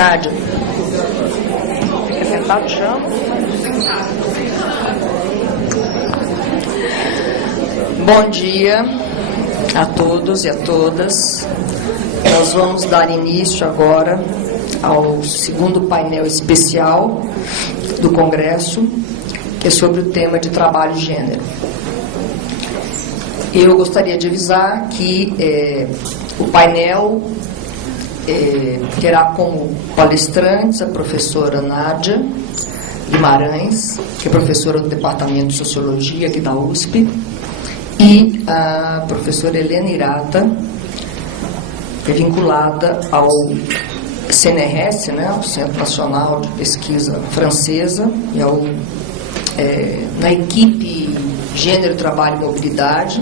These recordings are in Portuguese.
Nádia. Fica sentado, chama. Bom dia a todos e a todas. Nós vamos dar início agora ao segundo painel especial do Congresso, que é sobre o tema de trabalho e gênero. Eu gostaria de avisar que o painel terá como palestrantes a professora Nádia Guimarães, que é professora do Departamento de Sociologia aqui da USP, e a professora Helena Hirata, que é vinculada ao CNRS, né, o Centro Nacional de Pesquisa Francesa, e na equipe Gênero, Trabalho e Mobilidade.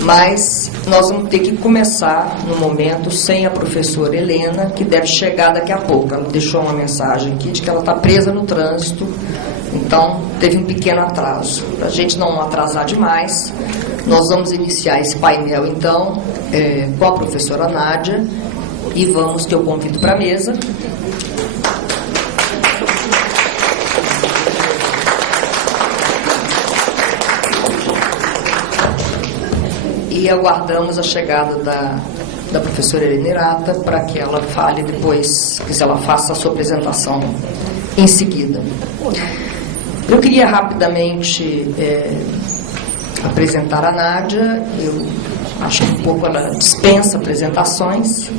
Mas nós vamos ter que começar no momento sem a professora Helena, que deve chegar daqui a pouco. Ela deixou uma mensagem aqui de que ela está presa no trânsito, então teve um pequeno atraso. Para a gente não atrasar demais, nós vamos iniciar esse painel então com a professora Nádia, e vamos ter o convite para a mesa. E aguardamos a chegada da professora Helena Hirata para que ela fale depois, que ela faça a sua apresentação em seguida. Eu queria rapidamente apresentar a Nádia. Eu acho que um pouco ela dispensa apresentações,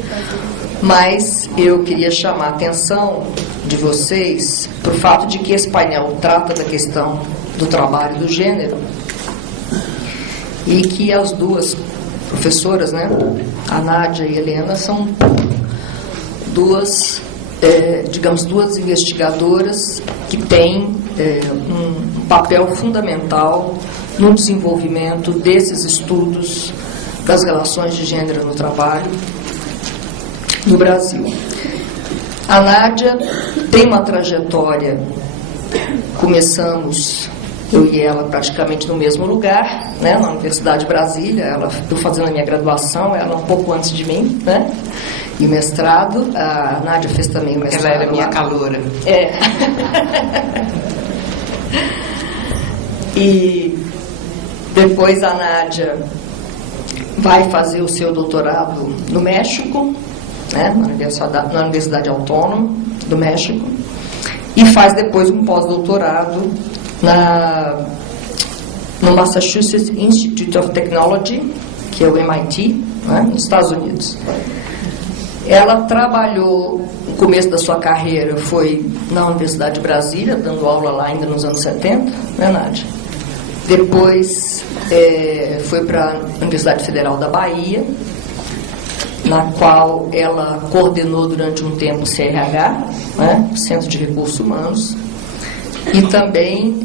mas eu queria chamar a atenção de vocês para o fato de que esse painel trata da questão do trabalho e do gênero, e que as duas professoras, né, a Nádia e a Helena, são duas investigadoras que têm um papel fundamental no desenvolvimento desses estudos das relações de gênero no trabalho no Brasil. A Nádia tem uma trajetória, começamos eu e ela praticamente no mesmo lugar, né, na Universidade de Brasília. Estou fazendo a minha graduação, ela um pouco antes de mim, né, e mestrado. A Nádia fez também o mestrado. Ela era minha caloura. E depois a Nádia vai fazer o seu doutorado no México, né, na Universidade Autônoma do México, e faz depois um pós-doutorado no Massachusetts Institute of Technology, que é o MIT, né, nos Estados Unidos. Ela trabalhou, no começo da sua carreira, foi na Universidade de Brasília, dando aula lá ainda nos anos 70, né, Nádia? Depois foi para a Universidade Federal da Bahia, na qual ela coordenou durante um tempo o CRH, né, Centro de Recursos Humanos, e também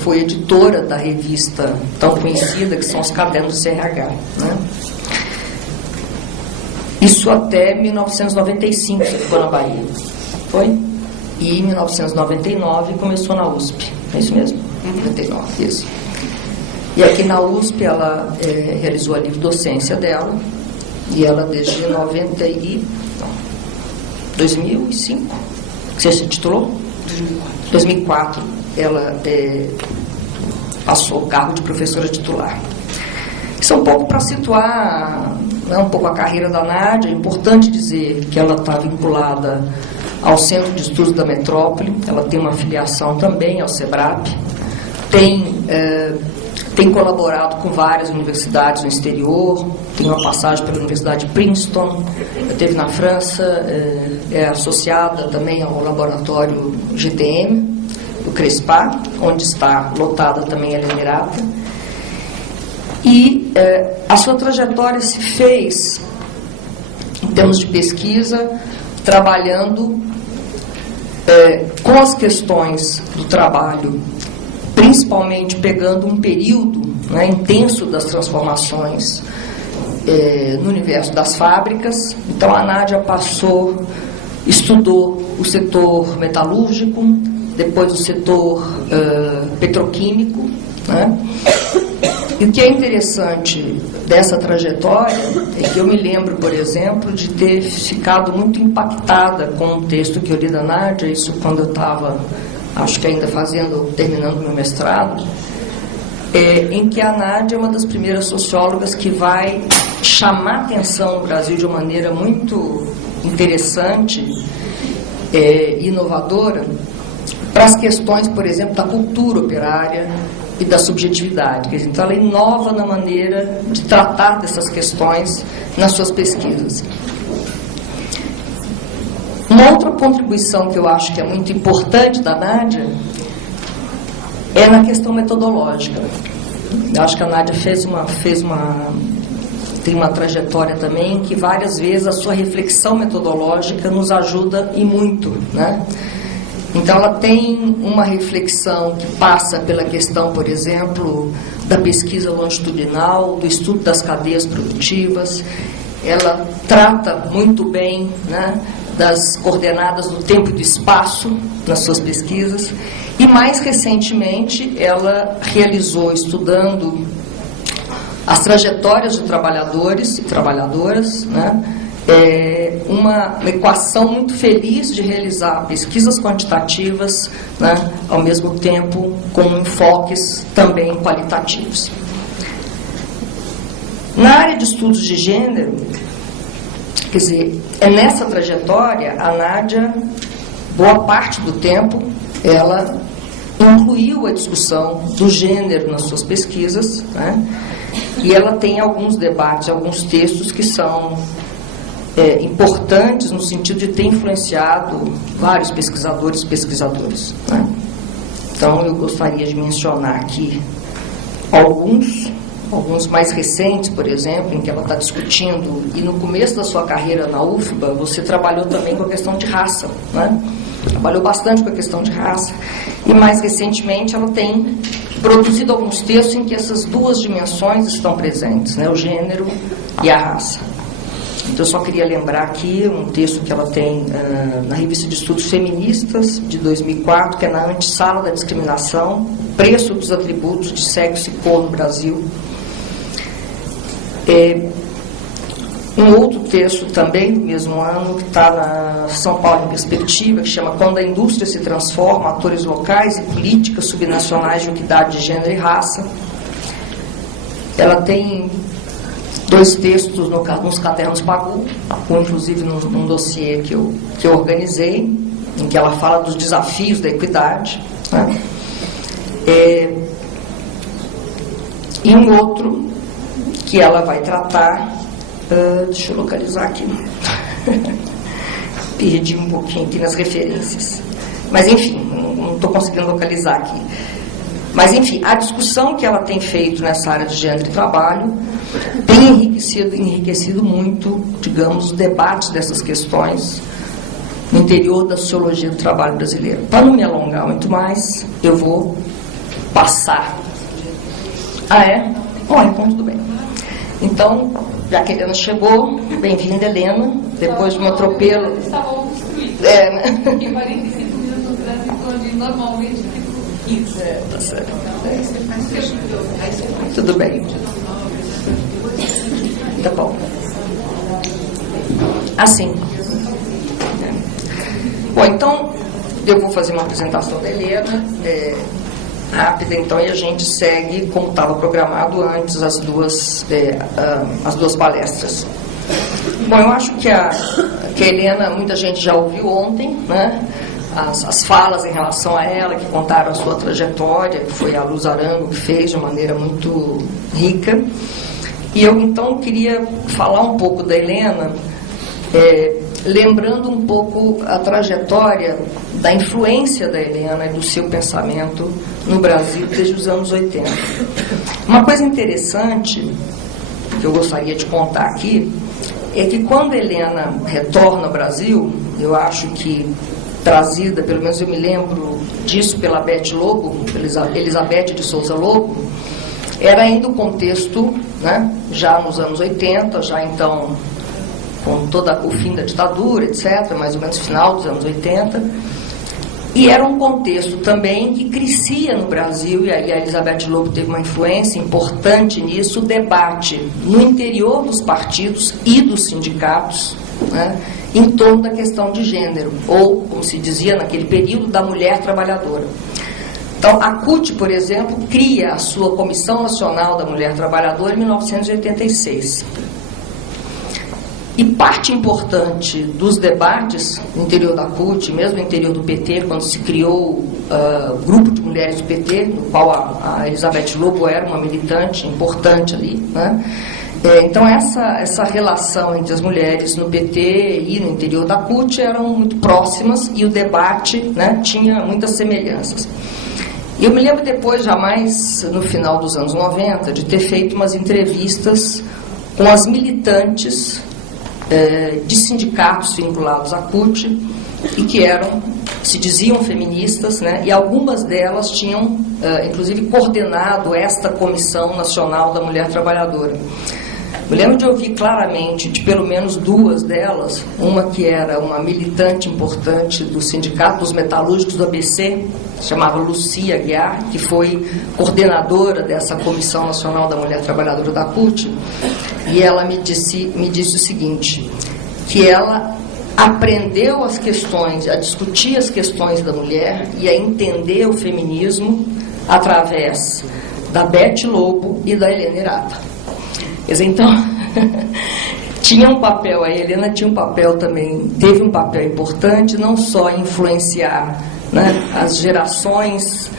foi editora da revista tão conhecida que são os Cadernos do CRH, né? Isso até 1995 você ficou na Bahia, foi? E em 1999 começou na USP, é isso mesmo? 99, isso. E aqui na USP ela realizou a livre docência dela, e ela desde 2005, que você se titulou? 2004, ela passou o cargo de professora titular. Isso é um pouco para situar, né, um pouco a carreira da Nádia. É importante dizer que ela está vinculada ao Centro de Estudos da Metrópole, ela tem uma filiação também ao SEBRAP, tem colaborado com várias universidades no exterior, tem uma passagem pela Universidade de Princeton, esteve na França, é associada também ao laboratório GTM, do CRESPA, onde está lotada também a Helena Hirata. E a sua trajetória se fez, em termos de pesquisa, trabalhando com as questões do trabalho, principalmente pegando um período, né, intenso das transformações no universo das fábricas. Então a Nádia estudou o setor metalúrgico, depois o setor petroquímico, né, E o que é interessante dessa trajetória é que eu me lembro, por exemplo, de ter ficado muito impactada com um texto que eu li da Nádia, isso quando eu estava, acho que ainda terminando meu mestrado, em que a Nádia é uma das primeiras sociólogas que vai chamar atenção no Brasil de uma maneira muito interessante e inovadora para as questões, por exemplo, da cultura operária e da subjetividade. Então, ela inova na maneira de tratar dessas questões nas suas pesquisas. Uma outra contribuição que eu acho que é muito importante da Nádia é na questão metodológica. Eu acho que a Nádia tem uma trajetória também que várias vezes a sua reflexão metodológica nos ajuda e muito, né? Então ela tem uma reflexão que passa pela questão, por exemplo, da pesquisa longitudinal, do estudo das cadeias produtivas. Ela trata muito bem, né, das coordenadas do tempo e do espaço nas suas pesquisas. E mais recentemente ela realizou, estudando as trajetórias de trabalhadores e trabalhadoras, né, uma equação muito feliz de realizar pesquisas quantitativas, né, ao mesmo tempo com enfoques também qualitativos. Na área de estudos de gênero, quer dizer, nessa trajetória, a Nádia, boa parte do tempo, ela incluiu a discussão do gênero nas suas pesquisas, né, e ela tem alguns debates, alguns textos que são importantes no sentido de ter influenciado vários pesquisadores e pesquisadoras, né? Então eu gostaria de mencionar aqui alguns mais recentes, por exemplo, em que ela está discutindo, e no começo da sua carreira na UFBA você trabalhou também com a questão de raça, né? Trabalhou bastante com a questão de raça, e mais recentemente ela tem produzido alguns textos em que essas duas dimensões estão presentes, né? O gênero e a raça. Então eu só queria lembrar aqui um texto que ela tem na Revista de Estudos Feministas, de 2004, que é na Antessala da Discriminação, Preço dos Atributos de Sexo e Cor no Brasil. Um outro texto também do mesmo ano, que está na São Paulo em Perspectiva, que chama Quando a Indústria se Transforma, Atores Locais e Políticas Subnacionais de Equidade de Gênero e Raça. Ela tem 2 textos nos cadernos Pagu, inclusive num dossiê que eu organizei, em que ela fala dos desafios da equidade, né? E um outro que ela vai tratar, deixa eu localizar aqui, perdi um pouquinho aqui nas referências, mas enfim, não estou conseguindo localizar aqui. Mas enfim, a discussão que ela tem feito nessa área de gênero e trabalho tem enriquecido muito, digamos, os debates dessas questões no interior da sociologia do trabalho brasileiro. Para não me alongar muito mais, eu vou passar. Bom, então tudo bem. Então, já que a Helena chegou, bem-vinda, Helena, depois de um atropelo. Estavam obstruídos. Né? Porque 45 minutos no trânsito, onde normalmente fica 15. Tá certo. Tudo bem. Tá bom. Assim. Bom, então, eu vou fazer uma apresentação da Helena, rápida, então, e a gente segue como estava programado antes as duas palestras. Bom, eu acho que a Helena, muita gente já ouviu ontem, né? As falas em relação a ela, que contaram a sua trajetória, que foi a Luz Arango que fez de uma maneira muito rica. E eu, então, queria falar um pouco da Helena, lembrando um pouco a trajetória da influência da Helena e do seu pensamento no Brasil desde os anos 80. Uma coisa interessante que eu gostaria de contar aqui é que quando a Helena retorna ao Brasil, eu acho que trazida, pelo menos eu me lembro disso pela Beth Lobo, Elizabeth de Souza Lobo, era ainda o contexto, né, já nos anos 80, já então com todo o fim da ditadura, etc., mais ou menos final dos anos 80, E era um contexto também que crescia no Brasil, e aí a Elizabeth Lobo teve uma influência importante nisso, o debate no interior dos partidos e dos sindicatos, né, em torno da questão de gênero, ou, como se dizia naquele período, da mulher trabalhadora. Então, a CUT, por exemplo, cria a sua Comissão Nacional da Mulher Trabalhadora em 1986. E parte importante dos debates no interior da CUT, mesmo no interior do PT, quando se criou o grupo de mulheres do PT, no qual a Elizabeth Lobo era uma militante importante ali, né? Então essa relação entre as mulheres no PT e no interior da CUT eram muito próximas, e o debate, né, tinha muitas semelhanças. E eu me lembro depois, já mais no final dos anos 90, de ter feito umas entrevistas com as militantes de sindicatos vinculados à CUT, e que se diziam feministas, né, e algumas delas tinham, inclusive, coordenado esta Comissão Nacional da Mulher Trabalhadora. Eu lembro de ouvir claramente de pelo menos duas delas, uma que era uma militante importante do Sindicato dos Metalúrgicos do ABC, se chamava Lucia Aguiar, que foi coordenadora dessa Comissão Nacional da Mulher Trabalhadora da CUT, e ela me disse o seguinte, que ela aprendeu as questões, a discutir as questões da mulher e a entender o feminismo através da Beth Lobo e da Helena Irata. Quer dizer, então, tinha um papel, a Helena tinha um papel também, teve um papel importante, não só em influenciar, né, as gerações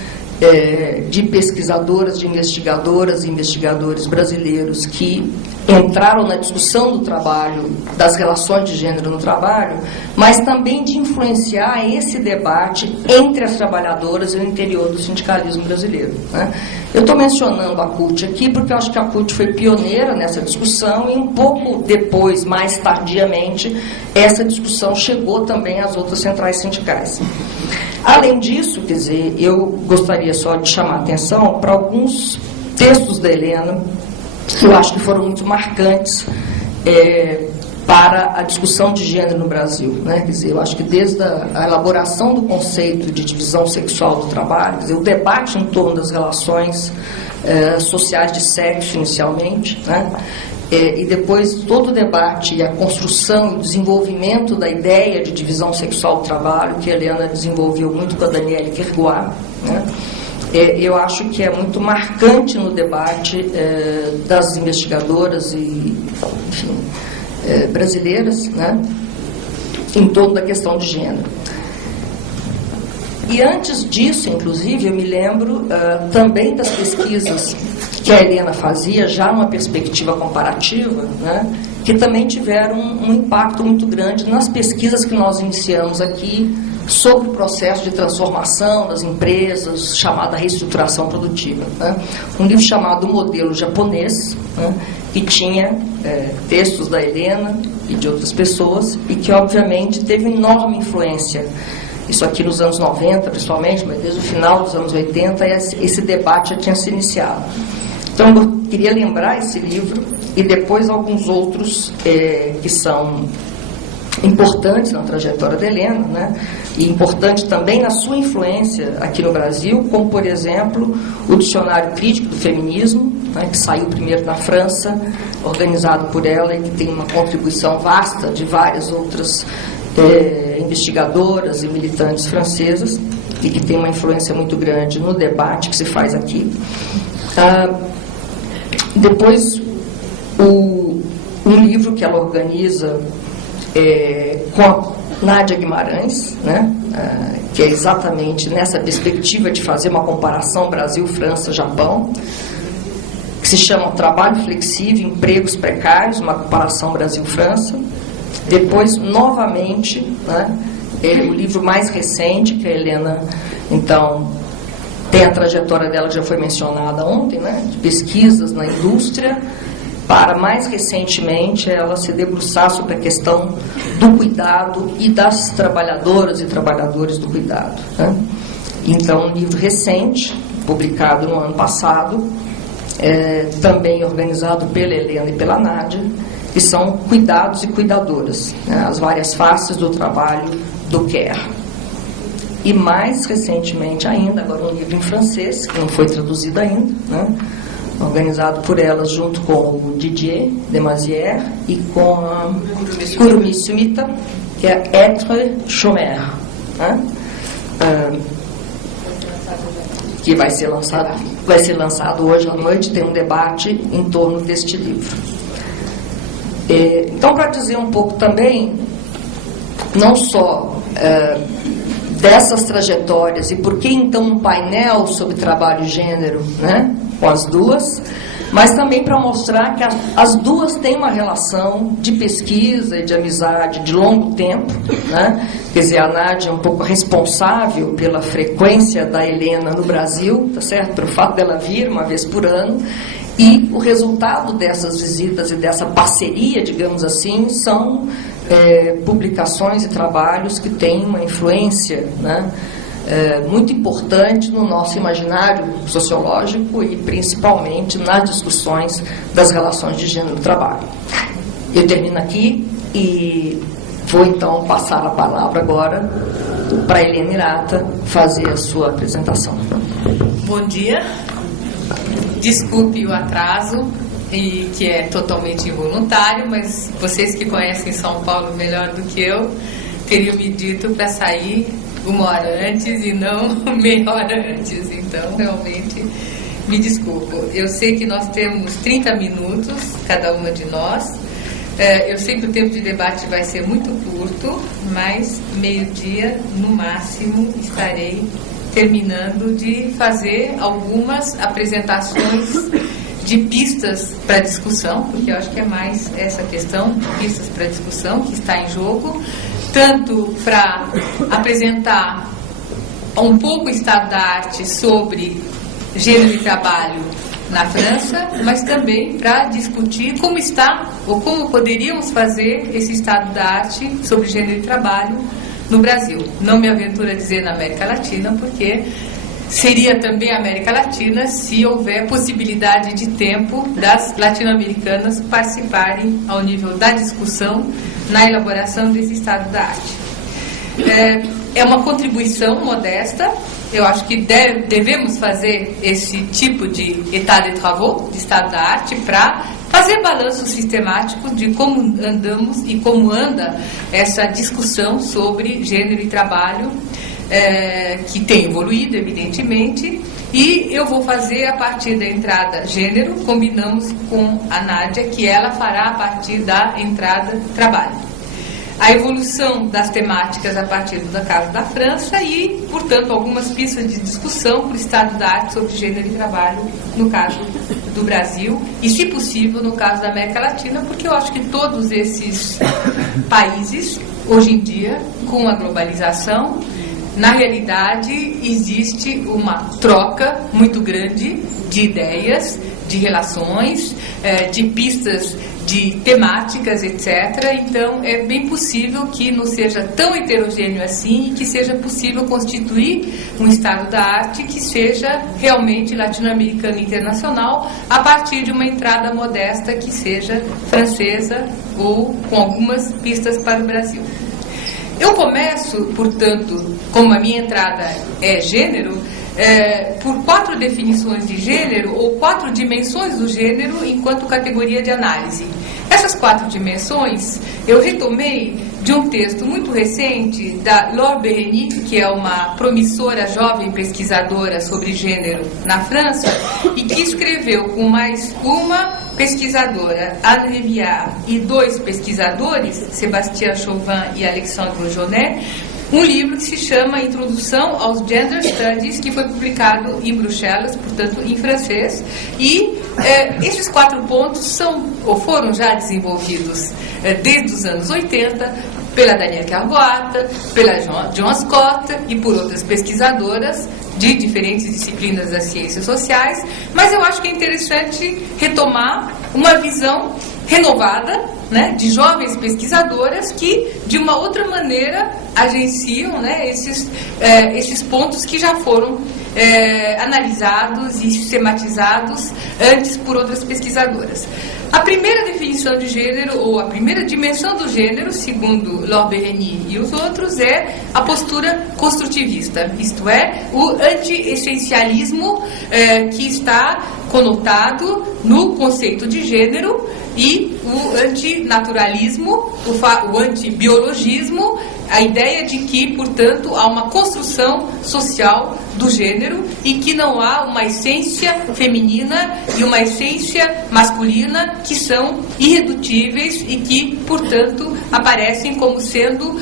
de pesquisadoras, de investigadoras e investigadores brasileiros que entraram na discussão do trabalho, das relações de gênero no trabalho, mas também de influenciar esse debate entre as trabalhadoras e o interior do sindicalismo brasileiro, né? Eu estou mencionando a CUT aqui porque eu acho que a CUT foi pioneira nessa discussão, e um pouco depois, mais tardiamente, essa discussão chegou também às outras centrais sindicais. Além disso, quer dizer, eu gostaria só de chamar a atenção para alguns textos da Helena, que eu acho que foram muito marcantes para a discussão de gênero no Brasil, né? Quer dizer, eu acho que desde a elaboração do conceito de divisão sexual do trabalho, quer dizer, o debate em torno das relações sociais de sexo inicialmente, né? E depois todo o debate e a construção e o desenvolvimento da ideia de divisão sexual do trabalho, que a Helena desenvolveu muito com a Danielle Kergoat, né? Eu acho que é muito marcante no debate das investigadoras e, enfim, brasileiras, né, em torno da questão de gênero. E antes disso, inclusive, eu me lembro também das pesquisas que a Helena fazia, já numa perspectiva comparativa, né, que também tiveram um impacto muito grande nas pesquisas que nós iniciamos aqui sobre o processo de transformação das empresas, chamada reestruturação produtiva, né? Um livro chamado Modelo Japonês, né, que tinha textos da Helena e de outras pessoas, e que obviamente teve enorme influência, isso aqui nos anos 90 principalmente, mas desde o final dos anos 80 esse debate já tinha se iniciado. Então eu queria lembrar esse livro e depois alguns outros que são importantes na trajetória da Helena, né? E importante também na sua influência aqui no Brasil, como, por exemplo, o Dicionário Crítico do Feminismo, né, que saiu primeiro na França, organizado por ela, e que tem uma contribuição vasta de várias outras investigadoras e militantes francesas, e que tem uma influência muito grande no debate que se faz aqui. Depois, um livro que ela organiza com a Nádia Guimarães, né, que é exatamente nessa perspectiva de fazer uma comparação Brasil, França, Japão, que se chama Trabalho Flexível, Empregos Precários, uma comparação Brasil-França. Depois, novamente, né, o livro mais recente, que a Helena, então, tem a trajetória dela que já foi mencionada ontem, né, de pesquisas na indústria, para, mais recentemente, ela se debruçar sobre a questão do cuidado e das trabalhadoras e trabalhadores do cuidado, né? Então, um livro recente, publicado no ano passado, também organizado pela Helena e pela Nádia, que são Cuidados e Cuidadoras, né? As várias faces do trabalho do care. e mais recentemente ainda, agora um livro em francês, que não foi traduzido ainda, né? Organizado por elas junto com o Didier Demasière e com a Kurumi Sumita, que é Être Chômeur, né? Que vai ser lançado hoje à noite. Tem um debate em torno deste livro. Então, para dizer um pouco também, não só dessas trajetórias e por que então um painel sobre trabalho e gênero, né, com as duas, mas também para mostrar que as duas têm uma relação de pesquisa e de amizade de longo tempo, né? Quer dizer, a Nádia é um pouco responsável pela frequência da Helena no Brasil, tá certo? Pelo fato dela vir uma vez por ano, e o resultado dessas visitas e dessa parceria, digamos assim, são publicações e trabalhos que têm uma influência, né, muito importante no nosso imaginário sociológico e principalmente nas discussões das relações de gênero no trabalho. Eu termino aqui e vou então passar a palavra agora para a Helena Hirata fazer a sua apresentação. Bom dia, desculpe o atraso, e que é totalmente involuntário, mas vocês que conhecem São Paulo melhor do que eu teriam me dito para sair 1 hora antes e não meia hora antes. Então, realmente, me desculpo. Eu sei que nós temos 30 minutos, cada uma de nós. Eu sei que o tempo de debate vai ser muito curto, mas meio-dia, no máximo, estarei terminando de fazer algumas apresentações de pistas para discussão, porque eu acho que é mais essa questão de pistas para discussão que está em jogo, tanto para apresentar um pouco o estado da arte sobre gênero e trabalho na França, mas também para discutir como está ou como poderíamos fazer esse estado da arte sobre gênero e trabalho no Brasil. Não me aventuro a dizer na América Latina, porque seria também a América Latina se houver possibilidade de tempo das latino-americanas participarem ao nível da discussão na elaboração desse estado da arte. É uma contribuição modesta. Eu acho que devemos fazer esse tipo de état de travaux, de estado da arte, para fazer balanço sistemático de como andamos e como anda essa discussão sobre gênero e trabalho, que tem evoluído, evidentemente, e eu vou fazer a partir da entrada gênero, combinamos com a Nádia, que ela fará a partir da entrada trabalho. A evolução das temáticas a partir do caso da França e, portanto, algumas pistas de discussão para o estado da arte sobre gênero e trabalho no caso do Brasil e, se possível, no caso da América Latina, porque eu acho que todos esses países, hoje em dia, com a globalização, na realidade, existe uma troca muito grande de ideias, de relações, de pistas, de temáticas, etc. Então, é bem possível que não seja tão heterogêneo assim e que seja possível constituir um estado da arte que seja realmente latino-americano e internacional a partir de uma entrada modesta que seja francesa ou com algumas pistas para o Brasil. Eu começo, portanto, como a minha entrada é gênero, por 4 definições de gênero ou 4 dimensões do gênero enquanto categoria de análise. Essas 4 dimensões eu retomei de um texto muito recente da Laure Bérénice, que é uma promissora jovem pesquisadora sobre gênero na França e que escreveu com mais uma pesquisadora, Anne Rivière, e 2 pesquisadores, Sébastien Chauvin e Alexandre Jonet, um livro que se chama Introdução aos Gender Studies, que foi publicado em Bruxelas, portanto em francês, e esses 4 pontos são ou foram já desenvolvidos desde os anos 80 pela Danielle Carboata, pela Joan Scott e por outras pesquisadoras de diferentes disciplinas das ciências sociais, mas eu acho que é interessante retomar uma visão renovada, né, de jovens pesquisadoras que, de uma outra maneira, agenciam, né, esses pontos que já foram analisados e sistematizados antes por outras pesquisadoras. A primeira definição de gênero, ou a primeira dimensão do gênero, segundo Laure Berreny e os outros, é a postura construtivista, isto é, o anti-essencialismo que está conotado no conceito de gênero, e o antinaturalismo, o antibiologismo, a ideia de que, portanto, há uma construção social do gênero e que não há uma essência feminina e uma essência masculina que são irredutíveis e que, portanto, aparecem como sendo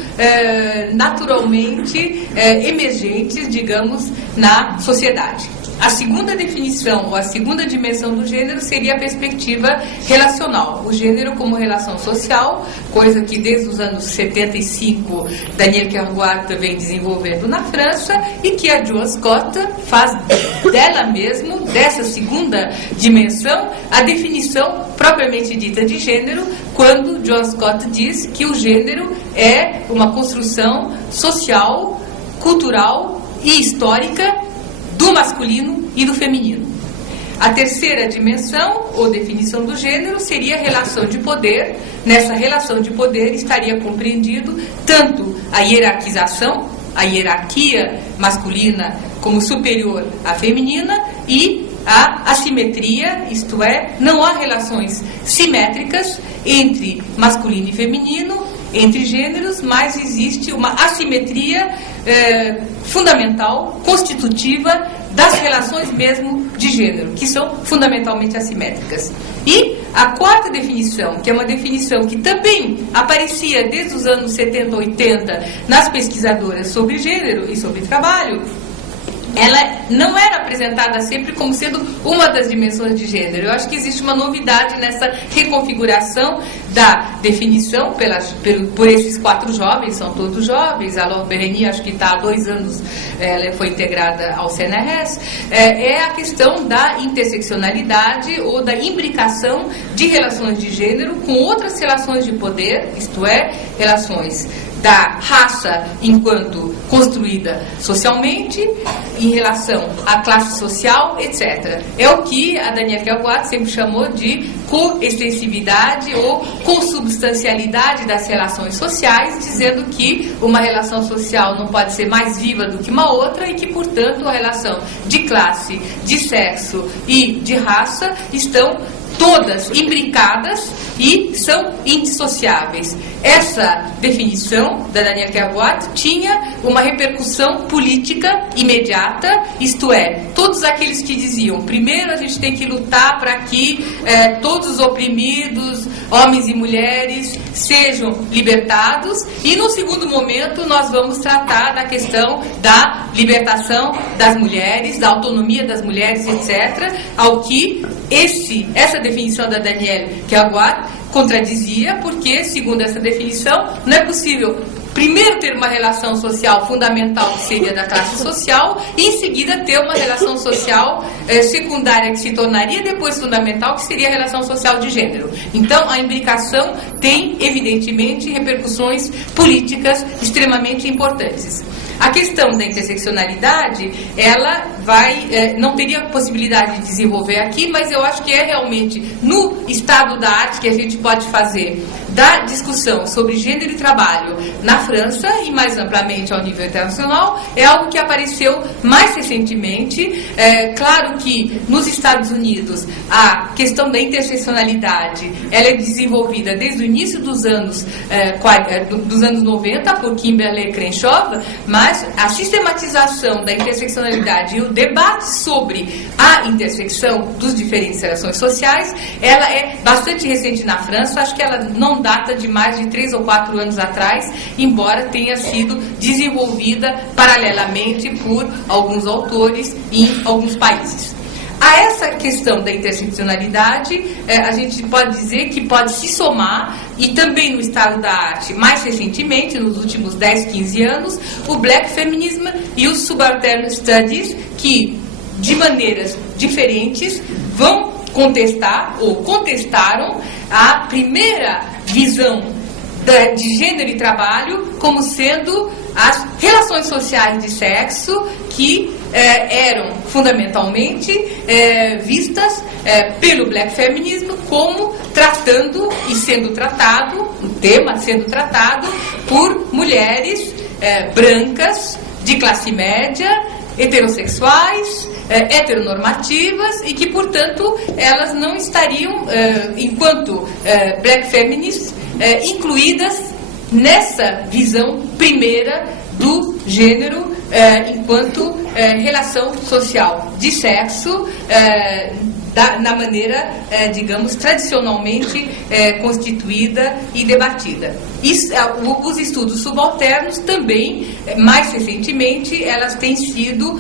naturalmente emergentes, digamos, na sociedade. A segunda definição, ou a segunda dimensão do gênero, seria a perspectiva relacional. O gênero como relação social, coisa que desde os anos 75 Danielle Kergoat vem desenvolvendo na França e que a Joan Scott faz dela mesma, dessa segunda dimensão, a definição propriamente dita de gênero, quando Joan Scott diz que o gênero é uma construção social, cultural e histórica do masculino e do feminino. A terceira dimensão, ou definição do gênero, seria a relação de poder. Nessa relação de poder estaria compreendido tanto a hierarquização, a hierarquia masculina como superior à feminina, e a assimetria, isto é, não há relações simétricas entre masculino e feminino, entre gêneros, mas existe uma assimetria fundamental, constitutiva das relações mesmo de gênero, que são fundamentalmente assimétricas. E a quarta definição, que é uma definição que também aparecia desde os anos 70, 80 nas pesquisadoras sobre gênero e sobre trabalho, ela não era apresentada sempre como sendo uma das dimensões de gênero. Eu acho que existe uma novidade nessa reconfiguração da definição por esses quatro jovens, são todos jovens. A Laure Berreny, acho que está há 2 anos, ela foi integrada ao CNRS. É a questão da interseccionalidade ou da imbricação de relações de gênero com outras relações de poder, isto é, relações da raça enquanto construída socialmente, em relação à classe social, etc. É o que a Danielle Kergoat sempre chamou de coextensividade ou consubstancialidade das relações sociais, dizendo que uma relação social não pode ser mais viva do que uma outra e que, portanto, a relação de classe, de sexo e de raça estão todas imbricadas e são indissociáveis. Essa definição da Danielle Kergoat tinha uma repercussão política imediata, isto é, todos aqueles que diziam, primeiro a gente tem que lutar para que todos os oprimidos, homens e mulheres, sejam libertados, e no segundo momento nós vamos tratar da questão da libertação das mulheres, da autonomia das mulheres, etc., ao que essa definição da Danielle Kergoat contradizia, porque, segundo essa definição, não é possível primeiro ter uma relação social fundamental, que seria da classe social, e em seguida ter uma relação social secundária, que se tornaria depois fundamental, que seria a relação social de gênero. Então, a imbricação tem, evidentemente, repercussões políticas extremamente importantes. A questão da interseccionalidade, ela não teria possibilidade de desenvolver aqui, mas eu acho que é realmente no estado da arte que a gente pode fazer da discussão sobre gênero e trabalho na França e mais amplamente ao nível internacional, é algo que apareceu mais recentemente. Claro que nos Estados Unidos a questão da interseccionalidade ela é desenvolvida desde o início dos anos 90 por Kimberly Crenshaw, mas a sistematização da interseccionalidade e o debate sobre a intersecção dos diferentes relações sociais, ela é bastante recente na França. Acho que ela não data de mais de 3 ou 4 anos atrás, embora tenha sido desenvolvida paralelamente por alguns autores em alguns países. A essa questão da interseccionalidade, a gente pode dizer que pode se somar, e também no estado da arte, mais recentemente, nos últimos 10, 15 anos, o Black Feminism e os Subaltern Studies, que, de maneiras diferentes, vão contestar ou contestaram a primeira visão de gênero e trabalho como sendo as relações sociais de sexo que eram fundamentalmente vistas pelo black feminismo como tratando e sendo tratado, o tema sendo tratado por mulheres brancas, de classe média, heterossexuais, heteronormativas e que, portanto, elas não estariam, enquanto black feminists, incluídas nessa visão primeira do gênero enquanto relação social de sexo na maneira, digamos, tradicionalmente constituída e debatida. Os estudos subalternos também, mais recentemente, elas têm sido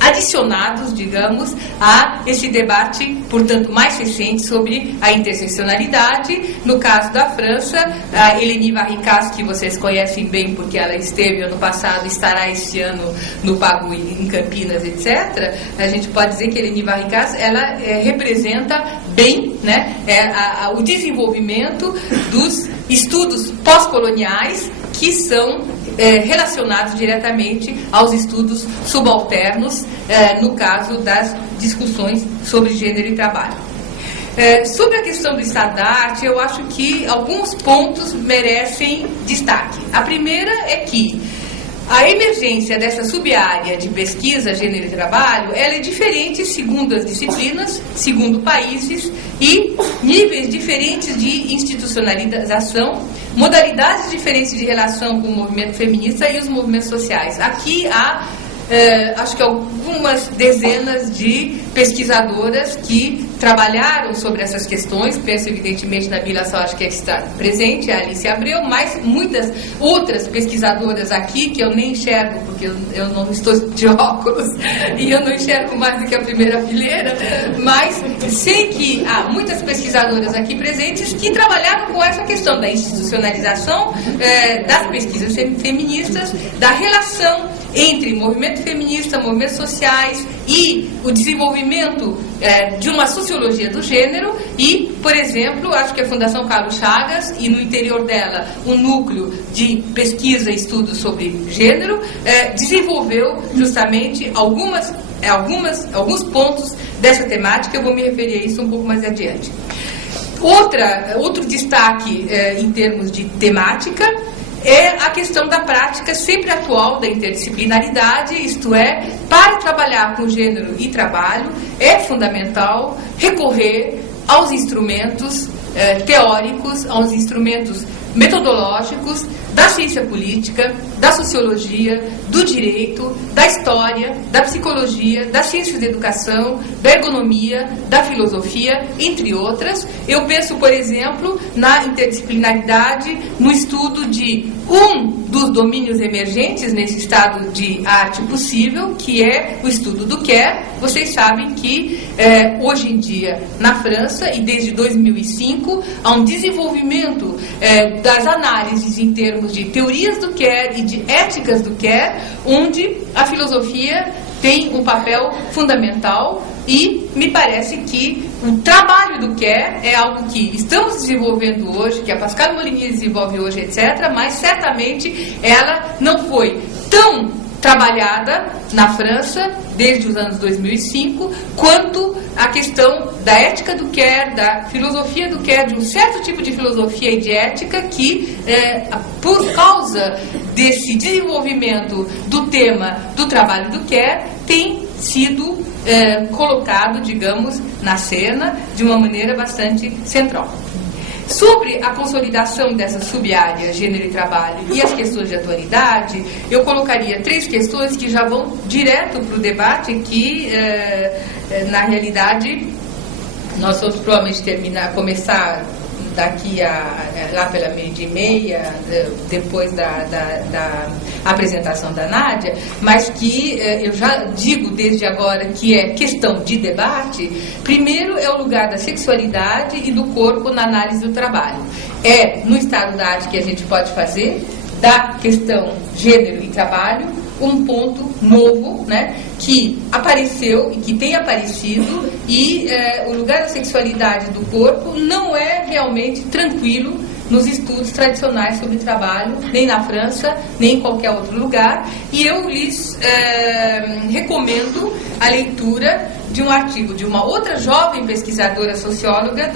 adicionados, digamos, a esse debate, portanto, mais recente sobre a interseccionalidade. No caso da França, a Eleni Varricas, que vocês conhecem bem porque ela esteve ano passado, estará este ano no Pagui, em Campinas, etc. A gente pode dizer que Eleni Varricas, ela representa bem, né, o desenvolvimento dos estudos pós-coloniais que são relacionados diretamente aos estudos subalternos, no caso das discussões sobre gênero e trabalho. Sobre a questão do Estado da Arte, eu acho que alguns pontos merecem destaque. A primeira é que a emergência dessa sub-área de pesquisa, gênero e trabalho, ela é diferente segundo as disciplinas, segundo países e níveis diferentes de institucionalização, modalidades diferentes de relação com o movimento feminista e os movimentos sociais. Aqui há, acho que algumas dezenas de pesquisadoras que trabalharam sobre essas questões. Penso evidentemente na Bila Soares, que está presente, a Alice Abreu, mas muitas outras pesquisadoras aqui que eu nem enxergo, porque eu não estou de óculos e eu não enxergo mais do que a primeira fileira, mas sei que há muitas pesquisadoras aqui presentes que trabalharam com essa questão da institucionalização das pesquisas feministas, da relação entre movimento feminista, movimentos sociais e o desenvolvimento de uma sociologia do gênero e, por exemplo, acho que a Fundação Carlos Chagas e no interior dela um núcleo de pesquisa e estudo sobre gênero desenvolveu justamente alguns pontos dessa temática. Eu vou me referir a isso um pouco mais adiante. Outro destaque em termos de temática é a questão da prática sempre atual da interdisciplinaridade, isto é, para trabalhar com gênero e trabalho, é fundamental recorrer aos instrumentos teóricos, aos instrumentos metodológicos da ciência política, da sociologia, do direito, da história, da psicologia, das ciências da educação, da ergonomia, da filosofia, entre outras. Eu penso, por exemplo, na interdisciplinaridade, no estudo de um dos domínios emergentes nesse estado de arte possível, que é o estudo do Quer. Vocês sabem que hoje em dia, na França, e desde 2005, há um desenvolvimento das análises em termos de teorias do Quer e de éticas do Quer, onde a filosofia tem um papel fundamental e me parece que o trabalho do Quer é algo que estamos desenvolvendo hoje, que a Pascale Moligny desenvolve hoje, etc., mas certamente ela não foi tão trabalhada na França desde os anos 2005 quanto a questão da ética do Quer, da filosofia do Quer, de um certo tipo de filosofia e de ética que, por causa desse desenvolvimento do tema do trabalho do Quer, tem sido colocado, digamos, na cena de uma maneira bastante central. Sobre a consolidação dessa sub-área gênero e trabalho e as questões de atualidade, eu colocaria 3 questões que já vão direto para o debate, que na realidade nós vamos provavelmente começar daqui lá pela 12h30, depois da apresentação da Nádia, mas que eu já digo desde agora que é questão de debate. Primeiro é o lugar da sexualidade e do corpo na análise do trabalho. É no estado da arte que a gente pode fazer da questão gênero e trabalho um ponto novo, né, que apareceu e que tem aparecido, e o lugar da sexualidade do corpo não é realmente tranquilo nos estudos tradicionais sobre trabalho, nem na França, nem em qualquer outro lugar, e eu lhes recomendo a leitura de um artigo de uma outra jovem pesquisadora socióloga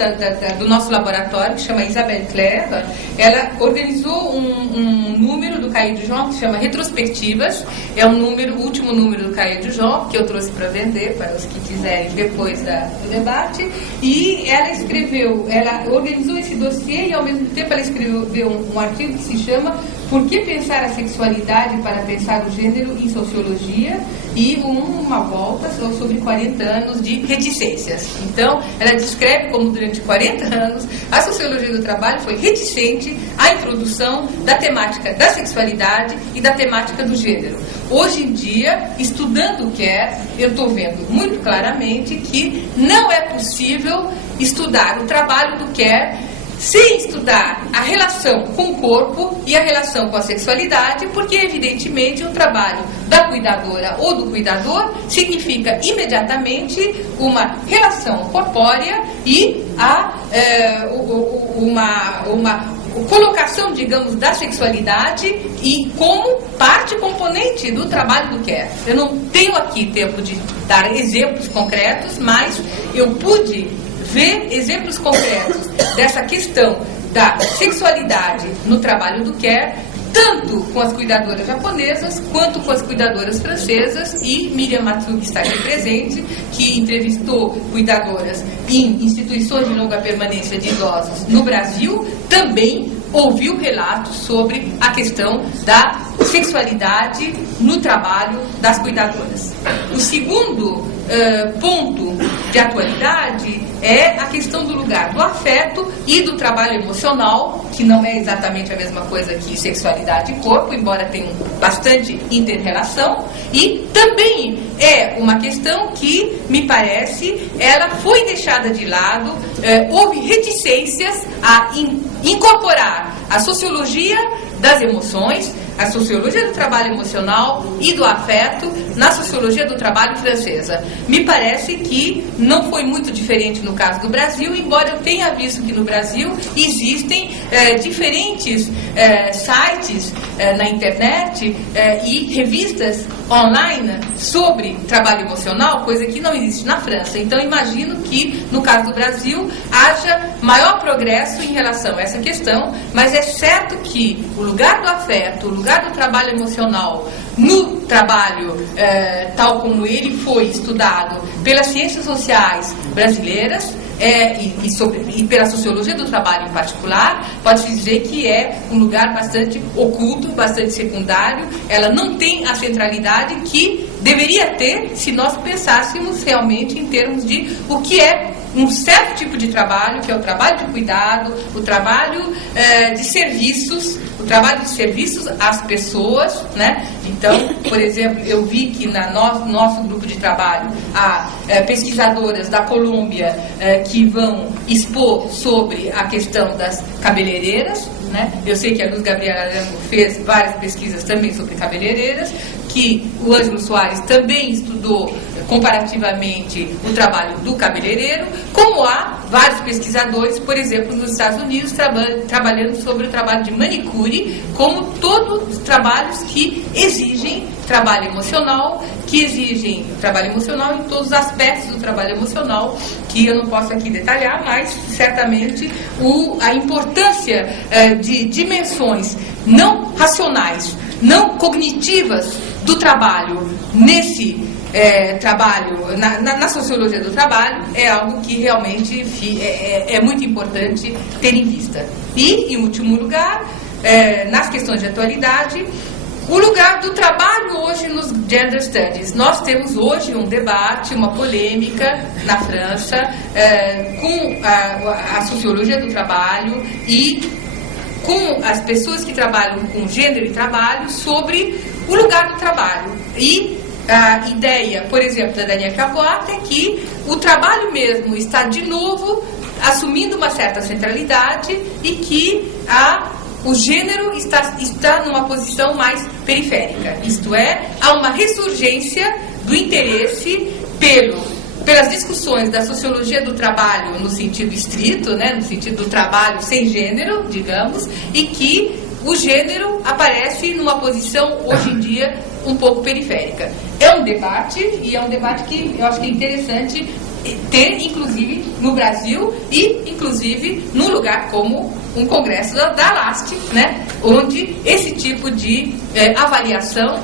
do nosso laboratório, que chama Isabelle Claire. Ela organizou um número do Cahiers du Genre que se chama Retrospectivas. É o último número do Cahiers du Genre, que eu trouxe para vender para os que quiserem depois do debate. E ela organizou esse dossiê e ao mesmo tempo ela escreveu um artigo que se chama Por que pensar a sexualidade para pensar o gênero em sociologia, e uma volta sobre 40 anos de reticências. Então, ela descreve como durante 40 anos a sociologia do trabalho foi reticente à introdução da temática da sexualidade e da temática do gênero. Hoje em dia, estudando o Care, eu estou vendo muito claramente que não é possível estudar o trabalho do Care sem estudar a relação com o corpo e a relação com a sexualidade, porque, evidentemente, o trabalho da cuidadora ou do cuidador significa imediatamente uma relação corpórea e uma colocação, digamos, da sexualidade e como parte componente do trabalho do Care. Eu não tenho aqui tempo de dar exemplos concretos, mas eu pude ver exemplos concretos dessa questão da sexualidade no trabalho do Care, tanto com as cuidadoras japonesas quanto com as cuidadoras francesas, e Miriam Matsugi está aqui presente, que entrevistou cuidadoras em instituições de longa permanência de idosos no Brasil, também ouviu relatos sobre a questão da sexualidade no trabalho das cuidadoras. O segundo ponto de atualidade é a questão do lugar do afeto e do trabalho emocional, que não é exatamente a mesma coisa que sexualidade e corpo, embora tenham bastante inter-relação, e também é uma questão que, me parece, ela foi deixada de lado, houve reticências a incorporar a sociologia das emoções, a sociologia do trabalho emocional e do afeto na sociologia do trabalho francesa. Me parece que não foi muito diferente no caso do Brasil, embora eu tenha visto que no Brasil existem diferentes sites na internet e revistas online sobre trabalho emocional, coisa que não existe na França. Então imagino que no caso do Brasil haja maior progresso em relação a essa questão, mas é certo que o lugar do afeto, o lugar do trabalho emocional no trabalho, tal como ele foi estudado pelas ciências sociais brasileiras e pela sociologia do trabalho em particular, pode-se dizer que é um lugar bastante oculto, bastante secundário. Ela não tem a centralidade que deveria ter se nós pensássemos realmente em termos de o que é um certo tipo de trabalho, que é o trabalho de cuidado, o trabalho de serviços, o trabalho de serviços às pessoas, né? Então, por exemplo, eu vi que no nosso grupo de trabalho há pesquisadoras da Colômbia que vão expor sobre a questão das cabeleireiras, né? Eu sei que a Luz Gabriela Arango fez várias pesquisas também sobre cabeleireiras, que o Ângelo Soares também estudou comparativamente o trabalho do cabeleireiro, como há vários pesquisadores, por exemplo, nos Estados Unidos, trabalhando sobre o trabalho de manicure, como todos os trabalhos que exigem trabalho emocional, em todos os aspectos do trabalho emocional, que eu não posso aqui detalhar, mas certamente a importância de dimensões não racionais, não cognitivas do trabalho nesse trabalho, na sociologia do trabalho, é algo que realmente é muito importante ter em vista. E, em último lugar, nas questões de atualidade, o lugar do trabalho hoje nos Gender Studies. Nós temos hoje um debate, uma polêmica na França com a sociologia do trabalho e com as pessoas que trabalham com gênero e trabalho sobre o lugar do trabalho. E a ideia, por exemplo, da Danielle Cavoat é que o trabalho mesmo está de novo assumindo uma certa centralidade e que o gênero está numa posição mais periférica. Isto é, há uma ressurgência do interesse pelo pelas discussões da sociologia do trabalho no sentido estrito, né, no sentido do trabalho sem gênero, digamos, e que o gênero aparece numa posição, hoje em dia, um pouco periférica. É um debate, e é um debate que eu acho que é interessante ter, inclusive, no Brasil e, inclusive, num lugar como um congresso da LAST, né, onde esse tipo de avaliação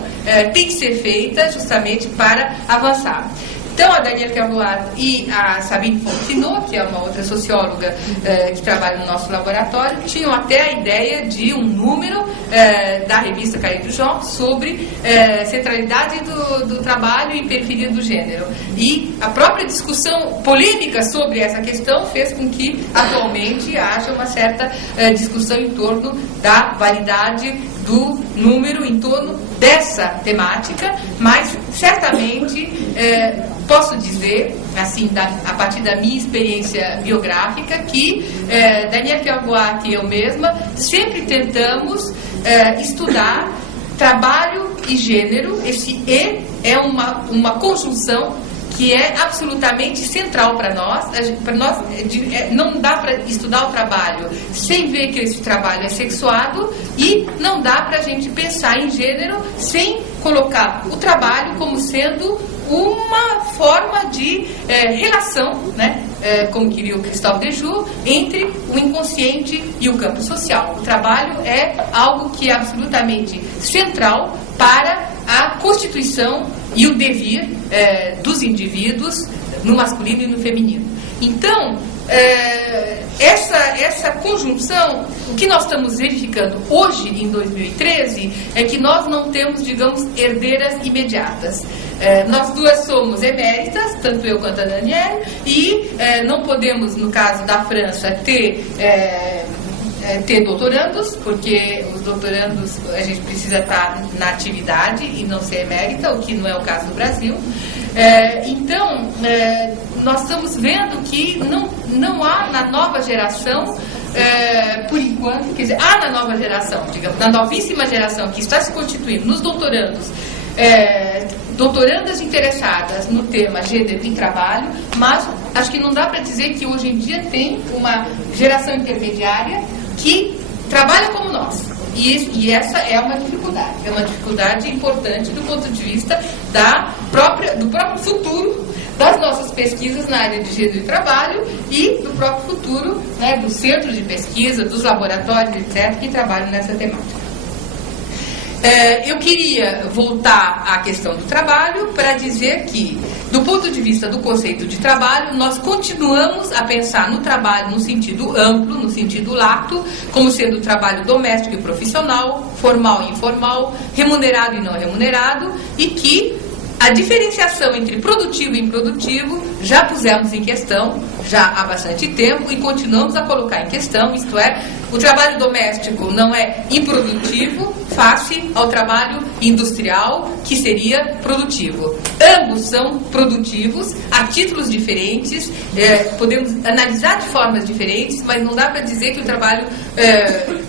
tem que ser feita justamente para avançar. Então, a Danielle Cavoat e a Sabine Fontenot, que é uma outra socióloga que trabalha no nosso laboratório, tinham até a ideia de um número da revista Cahiers du Genre sobre centralidade do trabalho e periferia do gênero. E a própria discussão polêmica sobre essa questão fez com que, atualmente, haja uma certa discussão em torno da validade do número, em torno dessa temática, mas certamente posso dizer, assim, a partir da minha experiência biográfica, que Danielle Cavoat e eu mesma sempre tentamos estudar trabalho e gênero. Esse E é uma conjunção que é absolutamente central para nós. Não dá para estudar o trabalho sem ver que esse trabalho é sexuado, e não dá para a gente pensar em gênero sem colocar o trabalho como sendo uma forma de relação, né, como queria o Christophe Dejoux, entre o inconsciente e o campo social. O trabalho é algo que é absolutamente central para a constituição e o devir dos indivíduos no masculino e no feminino. Então, essa conjunção, o que nós estamos verificando hoje, em 2013, é que nós não temos, digamos, herdeiras imediatas. Nós duas somos eméritas, tanto eu quanto a Danielle, e não podemos, no caso da França, ter doutorandos, porque os doutorandos a gente precisa estar na atividade e não ser emérita, o que não é o caso do Brasil. Então, nós estamos vendo que não há na nova geração, por enquanto, quer dizer, há na nova geração, digamos, na novíssima geração que está se constituindo nos doutorandos, doutorandas interessadas no tema gênero e trabalho, mas acho que não dá para dizer que hoje em dia tem uma geração intermediária que trabalha como nós. E essa é uma dificuldade importante do ponto de vista do próprio futuro das nossas pesquisas na área de gênero e trabalho, e do próprio futuro, né, do centro de pesquisa, dos laboratórios, etc., que trabalham nessa temática. Eu queria voltar à questão do trabalho para dizer que, do ponto de vista do conceito de trabalho, nós continuamos a pensar no trabalho no sentido amplo, no sentido lato, como sendo trabalho doméstico e profissional, formal e informal, remunerado e não remunerado, e que a diferenciação entre produtivo e improdutivo já pusemos em questão já há bastante tempo e continuamos a colocar em questão, isto é, o trabalho doméstico não é improdutivo face ao trabalho industrial, que seria produtivo. Ambos são produtivos a títulos diferentes, podemos analisar de formas diferentes, mas não dá para dizer que o trabalho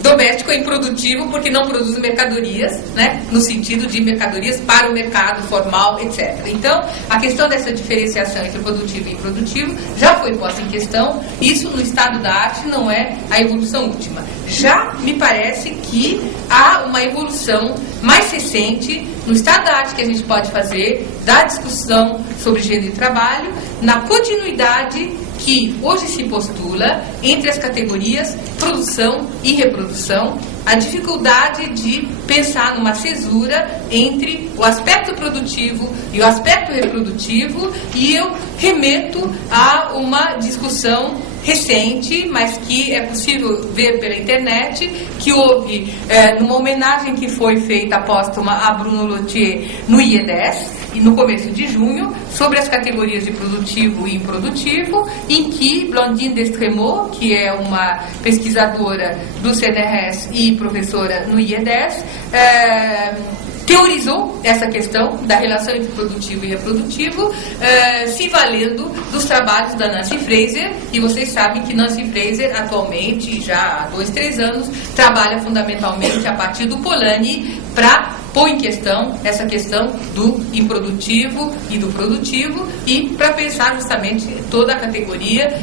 doméstico é improdutivo porque não produz mercadorias, né, no sentido de mercadorias para o mercado formal, etc. Então, a questão dessa diferenciação entre produtivo e improdutivo já foi posta em questão. Isso, no estado da arte, não é a evolução última. Já me parece que há uma evolução mais recente no estado da arte que a gente pode fazer da discussão sobre gênero e trabalho, na continuidade que hoje se postula entre as categorias produção e reprodução, a dificuldade de pensar numa cesura entre o aspecto produtivo e o aspecto reprodutivo, e eu remeto a uma discussão recente, mas que é possível ver pela internet, que houve numa homenagem que foi feita póstuma a Bruno Lottier no IEDES, e no começo de junho, sobre as categorias de produtivo e improdutivo, em que Blandine Destremaux, que é uma pesquisadora do CNRS e professora no IEDES, teorizou essa questão da relação entre produtivo e reprodutivo, se valendo dos trabalhos da Nancy Fraser, e vocês sabem que Nancy Fraser, atualmente, já há 2, 3 anos, trabalha fundamentalmente a partir do Polanyi para põe em questão essa questão do improdutivo e do produtivo, e para pensar justamente toda a categoria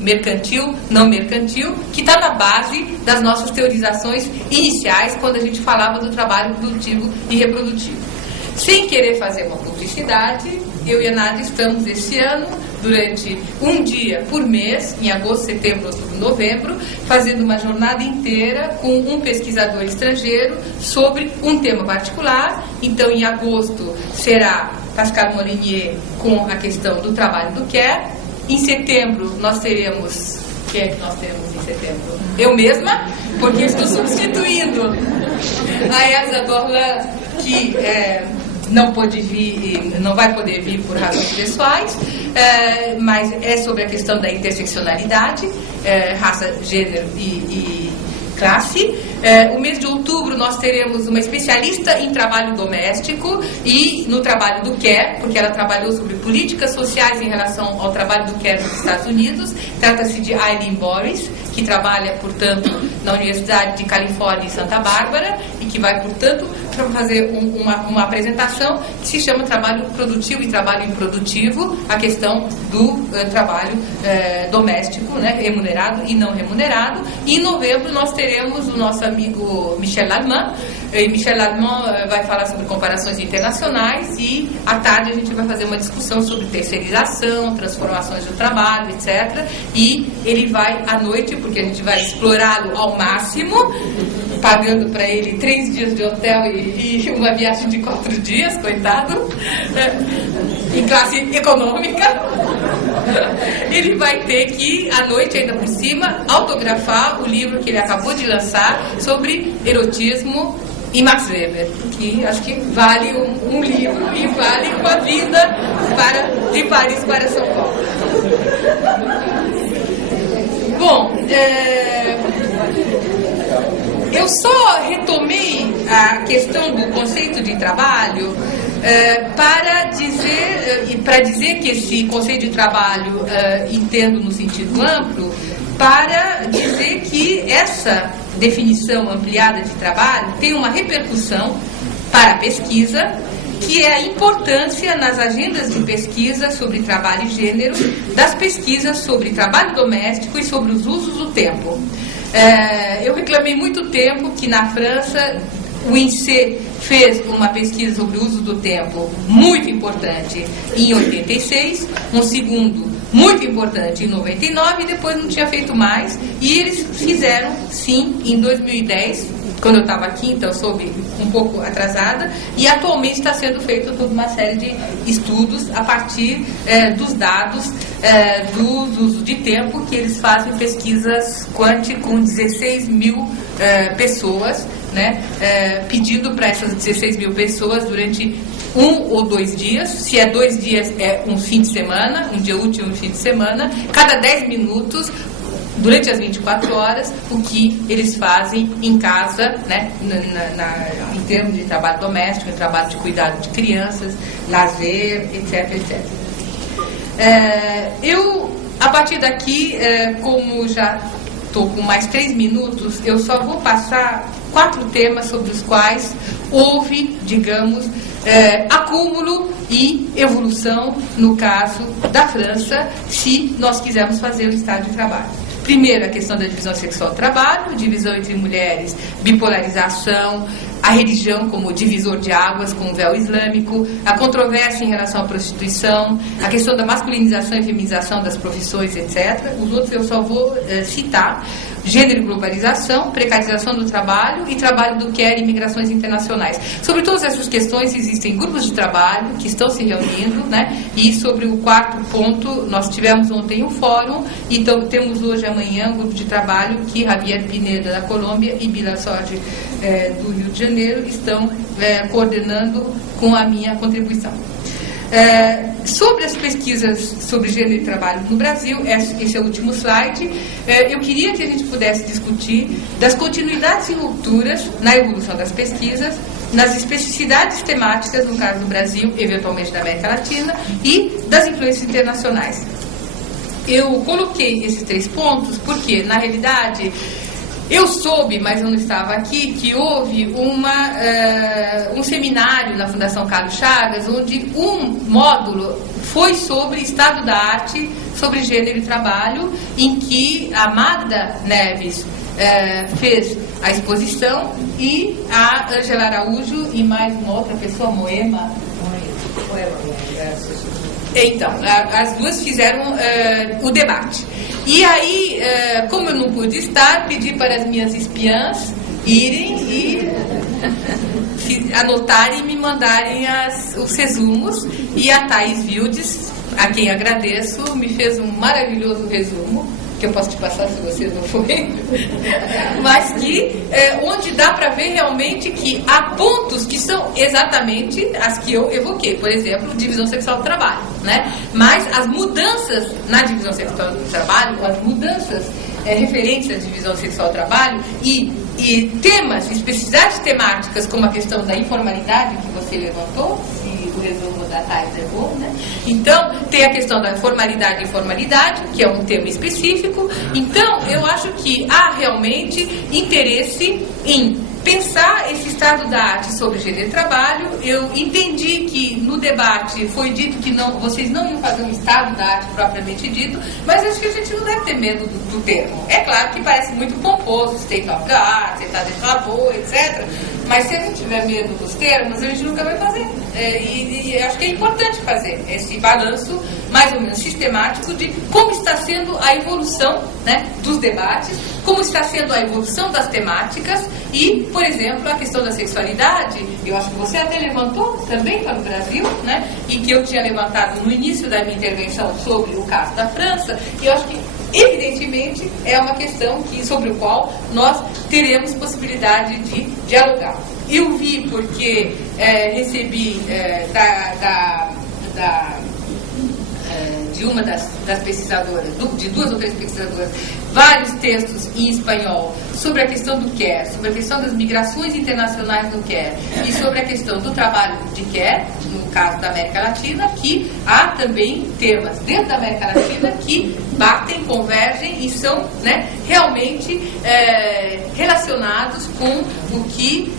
mercantil, não mercantil, que está na base das nossas teorizações iniciais quando a gente falava do trabalho produtivo e reprodutivo. Sem querer fazer uma publicidade, eu e a Nádia estamos esse ano, durante um dia por mês, em agosto, setembro, outubro, novembro, fazendo uma jornada inteira com um pesquisador estrangeiro sobre um tema particular. Então, em agosto será Pascal Molinier com a questão do trabalho do Care. Em setembro nós teremos... Quem é que nós temos em setembro? Eu mesma, porque estou substituindo a Elsa Dorlan, que não pôde vir, não vai poder vir por razões pessoais, mas é sobre a questão da interseccionalidade, raça, gênero e classe. O mês de outubro nós teremos uma especialista em trabalho doméstico e no trabalho do Care, porque ela trabalhou sobre políticas sociais em relação ao trabalho do Care nos Estados Unidos. Trata-se de Eileen Boris, que trabalha, portanto, na Universidade de Califórnia em Santa Bárbara e que vai, portanto, fazer uma apresentação que se chama Trabalho Produtivo e Trabalho Improdutivo, a questão do trabalho doméstico, né, remunerado e não remunerado. E em novembro nós teremos o nosso amigo Michel Lallemand, e Michel Lallemand vai falar sobre comparações internacionais, e à tarde a gente vai fazer uma discussão sobre terceirização, transformações do trabalho, etc. E ele vai à noite, porque a gente vai explorá-lo ao máximo, pagando para ele 3 dias de hotel e uma viagem de 4 dias, coitado, em classe econômica. Ele vai ter que, à noite ainda por cima, autografar o livro que ele acabou de lançar sobre erotismo e Max Weber, que acho que vale um livro e vale uma vida de Paris para São Paulo. Bom, eu só retomei a questão do conceito de trabalho para dizer que esse conceito de trabalho entendo no sentido amplo, para dizer que essa definição ampliada de trabalho tem uma repercussão para a pesquisa, que é a importância nas agendas de pesquisa sobre trabalho e gênero, das pesquisas sobre trabalho doméstico e sobre os usos do tempo. Eu reclamei muito tempo que na França o INSEE fez uma pesquisa sobre o uso do tempo muito importante em 86, um segundo muito importante em 99 e depois não tinha feito mais, e eles fizeram sim em 2010, quando eu estava aqui, então eu soube um pouco atrasada, e atualmente está sendo feita toda uma série de estudos a partir dos dados do uso de tempo, que eles fazem pesquisas quant com 16 mil pessoas, né, pedindo para essas 16 mil pessoas durante 1 ou 2 dias, se é 2 dias é um fim de semana, um dia útil e um fim de semana, cada 10 minutos, durante as 24 horas, o que eles fazem em casa, né, em termos de trabalho doméstico, em trabalho de cuidado de crianças, lazer, etc, etc. Eu, a partir daqui, como já estou com mais 3 minutos, eu só vou passar 4 temas sobre os quais houve, digamos, acúmulo e evolução no caso da França, se nós quisermos fazer o estado de trabalho. Primeiro, a questão da divisão sexual do trabalho, divisão entre mulheres, bipolarização, a religião como divisor de águas com o véu islâmico, a controvérsia em relação à prostituição, a questão da masculinização e feminização das profissões, etc. Os outros eu só vou citar. Gênero e globalização, precarização do trabalho e trabalho do Care e migrações internacionais. Sobre todas essas questões existem grupos de trabalho que estão se reunindo, né? E sobre o 4º ponto, nós tivemos ontem um fórum, então temos hoje amanhã um grupo de trabalho que Javier Pineda da Colômbia e Bila Sorge do Rio de Janeiro estão coordenando com a minha contribuição. Sobre as pesquisas sobre gênero e trabalho no Brasil, esse é o último slide, eu queria que a gente pudesse discutir das continuidades e rupturas na evolução das pesquisas, nas especificidades temáticas, no caso do Brasil, eventualmente da América Latina, e das influências internacionais. Eu coloquei esses 3 pontos porque, na realidade, eu soube, mas eu não estava aqui, que houve um seminário na Fundação Carlos Chagas, onde um módulo foi sobre estado da arte, sobre gênero e trabalho, em que a Magda Neves fez a exposição e a Ângela Araújo e mais uma outra pessoa, Moema. Então, as duas fizeram o debate. E aí, como eu não pude estar, pedi para as minhas espiãs irem e anotarem e me mandarem os resumos. E a Thaís Wildes, a quem agradeço, me fez um maravilhoso resumo, que eu posso te passar se você não for, mas que onde dá para ver realmente que há pontos que são exatamente as que eu evoquei, por exemplo, divisão sexual do trabalho, né? Mas as mudanças na divisão sexual do trabalho, as mudanças referentes à divisão sexual do trabalho e temas, especificidades temáticas como a questão da informalidade que você levantou, o resumo da Thais é bom, né? Então, tem a questão da formalidade e informalidade, que é um tema específico. Então, eu acho que há realmente interesse em pensar esse estado da arte sobre gênero e trabalho. Eu entendi que no debate foi dito que vocês não iam fazer um estado da arte propriamente dito, mas acho que a gente não deve ter medo do termo. É claro que parece muito pomposo, state of the art, état de travaux, etc. Mas se a gente tiver medo dos termos, a gente nunca vai fazer. E acho que é importante fazer esse balanço mais ou menos sistemático de como está sendo a evolução, né, dos debates, como está sendo a evolução das temáticas e, por exemplo, a questão da sexualidade, eu acho que você até levantou também para o Brasil, né, e que eu tinha levantado no início da minha intervenção sobre o caso da França, e eu acho que evidentemente é uma questão sobre o qual nós teremos possibilidade de dialogar. Eu vi porque recebi de uma das pesquisadoras, de duas ou três pesquisadoras, vários textos em espanhol sobre a questão do care, sobre a questão das migrações internacionais no care e sobre a questão do trabalho de care, no caso da América Latina, que há também temas dentro da América Latina que batem, convergem e são, né, realmente relacionados com o que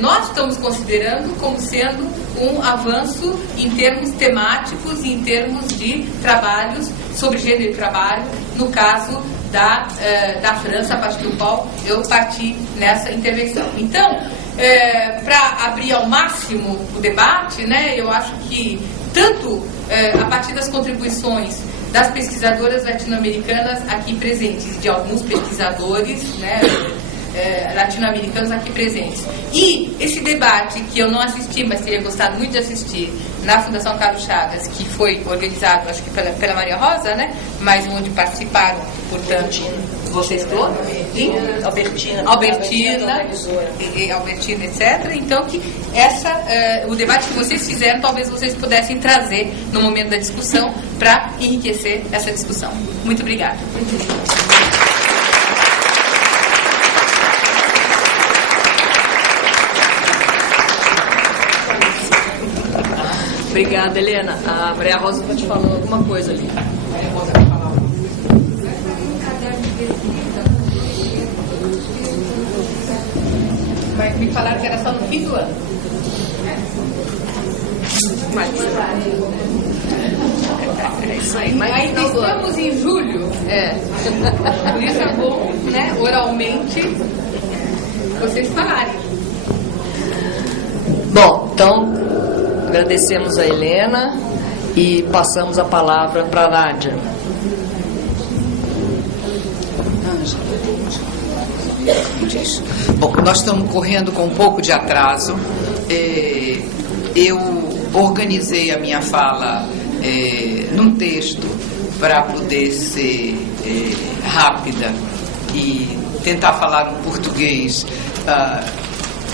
nós estamos considerando como sendo um avanço em termos temáticos, em termos de trabalhos sobre gênero e trabalho, no caso da França, a partir do qual eu parti nessa intervenção. Então, para abrir ao máximo o debate, né, eu acho que tanto a partir das contribuições das pesquisadoras latino-americanas aqui presentes, de alguns pesquisadores, né, latino-americanos aqui presentes. E esse debate que eu não assisti, mas teria gostado muito de assistir, na Fundação Carlos Chagas, que foi organizado, acho que pela Maria Rosa, né? Mas onde participaram, portanto, vocês todos? Albertina, etc. Então, que o debate que vocês fizeram, talvez vocês pudessem trazer no momento da discussão para enriquecer essa discussão. Muito obrigada. Obrigada, Helena. A Maria Rosa está te falando alguma coisa ali. Maria Rosa vai falar. Mas me falaram que era só no fim do ano. É isso aí. Mas ainda estamos em julho. Por isso é bom, né, oralmente, vocês falarem. Bom, então agradecemos a Helena e passamos a palavra para a Nádia. Bom, nós estamos correndo com um pouco de atraso. Eu organizei a minha fala num texto para poder ser rápida e tentar falar um português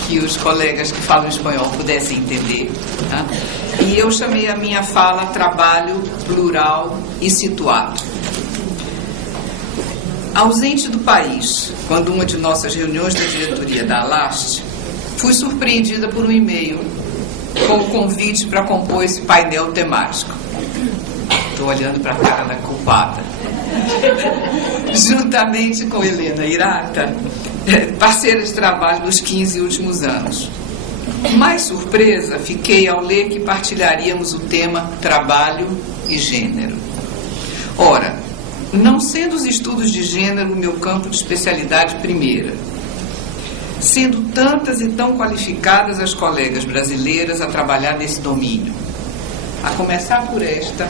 que os colegas que falam espanhol pudessem entender, tá? E eu chamei a minha fala Trabalho Plural e Situado. Ausente do país, quando uma de nossas reuniões da diretoria da Alast, fui surpreendida por um e-mail com o convite para compor esse painel temático. Estou olhando para a cara da culpada. Juntamente com Helena Hirata, parceira de trabalho nos 15 últimos anos. Mais surpresa fiquei ao ler que partilharíamos o tema trabalho e gênero. Ora, não sendo os estudos de gênero o meu campo de especialidade primeira, sendo tantas e tão qualificadas as colegas brasileiras a trabalhar nesse domínio, a começar por esta,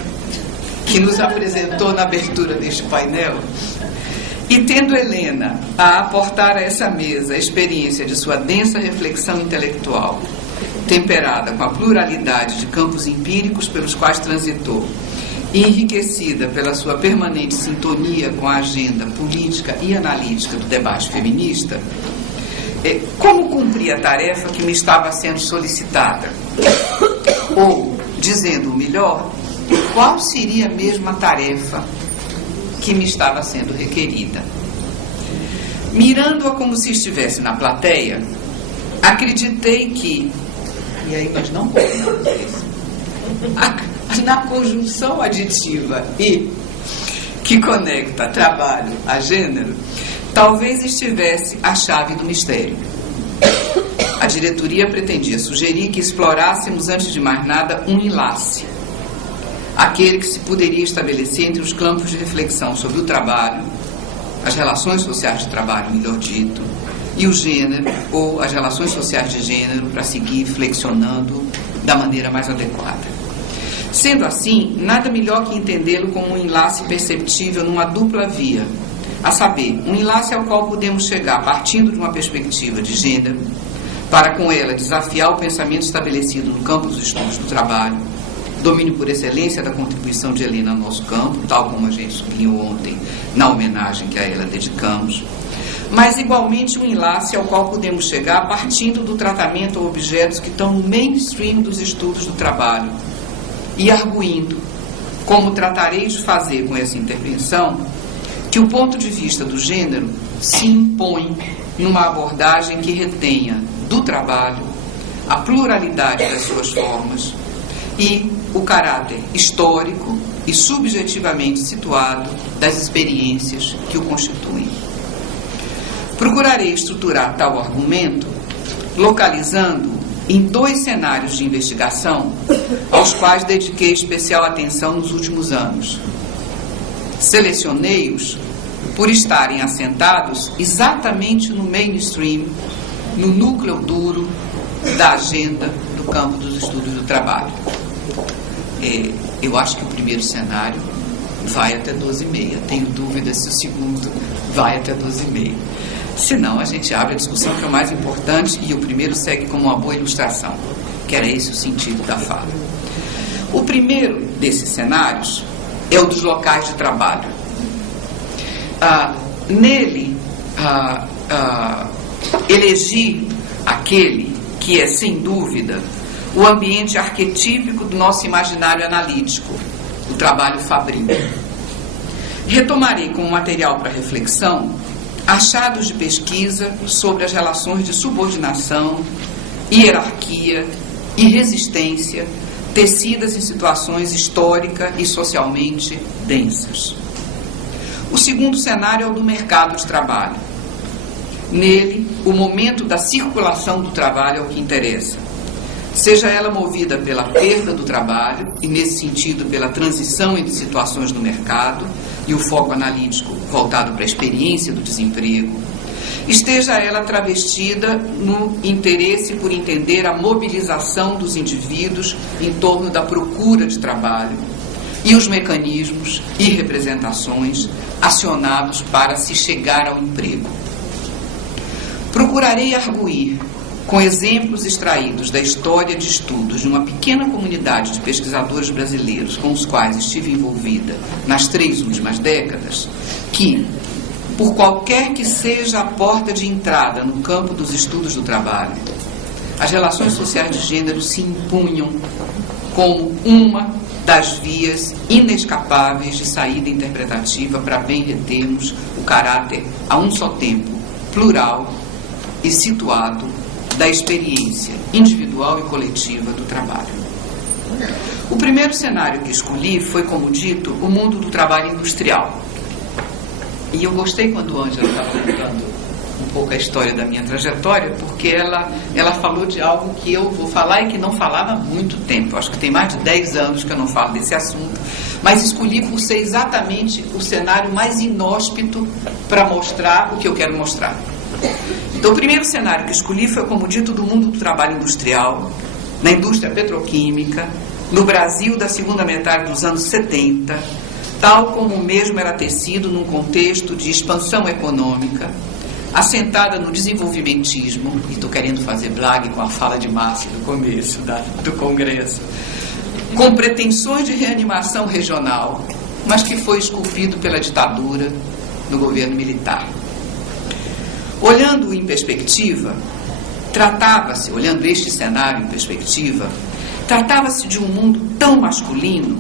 que nos apresentou na abertura deste painel, e tendo Helena a aportar a essa mesa a experiência de sua densa reflexão intelectual, temperada com a pluralidade de campos empíricos pelos quais transitou, e enriquecida pela sua permanente sintonia com a agenda política e analítica do debate feminista, como cumprir a tarefa que me estava sendo solicitada? Ou, dizendo o melhor, qual seria mesmo a tarefa que me estava sendo requerida? Mirando-a como se estivesse na plateia, acreditei que, e aí nós não combinamos isso, na conjunção aditiva e que conecta trabalho a gênero, talvez estivesse a chave do mistério. A diretoria pretendia sugerir que explorássemos, antes de mais nada, um enlace, aquele que se poderia estabelecer entre os campos de reflexão sobre o trabalho, as relações sociais de trabalho, melhor dito, e o gênero, ou as relações sociais de gênero, para seguir flexionando da maneira mais adequada. Sendo assim, nada melhor que entendê-lo como um enlace perceptível numa dupla via, a saber, um enlace ao qual podemos chegar partindo de uma perspectiva de gênero, para com ela desafiar o pensamento estabelecido no campo dos estudos do trabalho, domínio por excelência da contribuição de Helena ao nosso campo, tal como a gente sublinhou ontem na homenagem que a ela dedicamos, mas igualmente um enlace ao qual podemos chegar partindo do tratamento a objetos que estão no mainstream dos estudos do trabalho e arguindo, como tratarei de fazer com essa intervenção, que o ponto de vista do gênero se impõe numa abordagem que retenha do trabalho a pluralidade das suas formas e o caráter histórico e subjetivamente situado das experiências que o constituem. Procurarei estruturar tal argumento localizando em 2 cenários de investigação aos quais dediquei especial atenção nos últimos anos. Selecionei-os por estarem assentados exatamente no mainstream, no núcleo duro da agenda do campo dos estudos do trabalho. Eu acho que o primeiro cenário vai até 12h30. Tenho dúvida se o segundo vai até 12h30. Senão, a gente abre a discussão, que é o mais importante, e o primeiro segue como uma boa ilustração, que era esse o sentido da fala. O primeiro desses cenários é o dos locais de trabalho. Nele, elegi aquele que é, sem dúvida, o ambiente arquetípico do nosso imaginário analítico, o trabalho fabril. Retomarei como material para reflexão achados de pesquisa sobre as relações de subordinação, hierarquia e resistência tecidas em situações histórica e socialmente densas. O segundo cenário é o do mercado de trabalho. Nele, o momento da circulação do trabalho é o que interessa, seja ela movida pela perda do trabalho e, nesse sentido, pela transição entre situações no mercado e o foco analítico voltado para a experiência do desemprego, esteja ela travestida no interesse por entender a mobilização dos indivíduos em torno da procura de trabalho e os mecanismos e representações acionados para se chegar ao emprego. Procurarei arguir, com exemplos extraídos da história de estudos de uma pequena comunidade de pesquisadores brasileiros com os quais estive envolvida nas 3 últimas décadas, que, por qualquer que seja a porta de entrada no campo dos estudos do trabalho, as relações sociais de gênero se impunham como uma das vias inescapáveis de saída interpretativa para bem retermos o caráter, a um só tempo, plural e situado da experiência individual e coletiva do trabalho. O primeiro cenário que escolhi foi, como dito, o mundo do trabalho industrial. E eu gostei quando a Ângela estava contando um pouco a história da minha trajetória, porque ela falou de algo que eu vou falar e que não falava há muito tempo. Acho que tem mais de 10 anos que eu não falo desse assunto, mas escolhi por ser exatamente o cenário mais inóspito para mostrar o que eu quero mostrar. Então, o primeiro cenário que escolhi foi, como dito, do mundo do trabalho industrial, na indústria petroquímica, no Brasil da segunda metade dos anos 70, tal como o mesmo era tecido num contexto de expansão econômica, assentada no desenvolvimentismo, e estou querendo fazer blague com a fala de Márcia no começo do Congresso, com pretensões de reanimação regional, mas que foi esculpido pela ditadura no governo militar. Olhando em perspectiva, olhando este cenário em perspectiva, tratava-se de um mundo tão masculino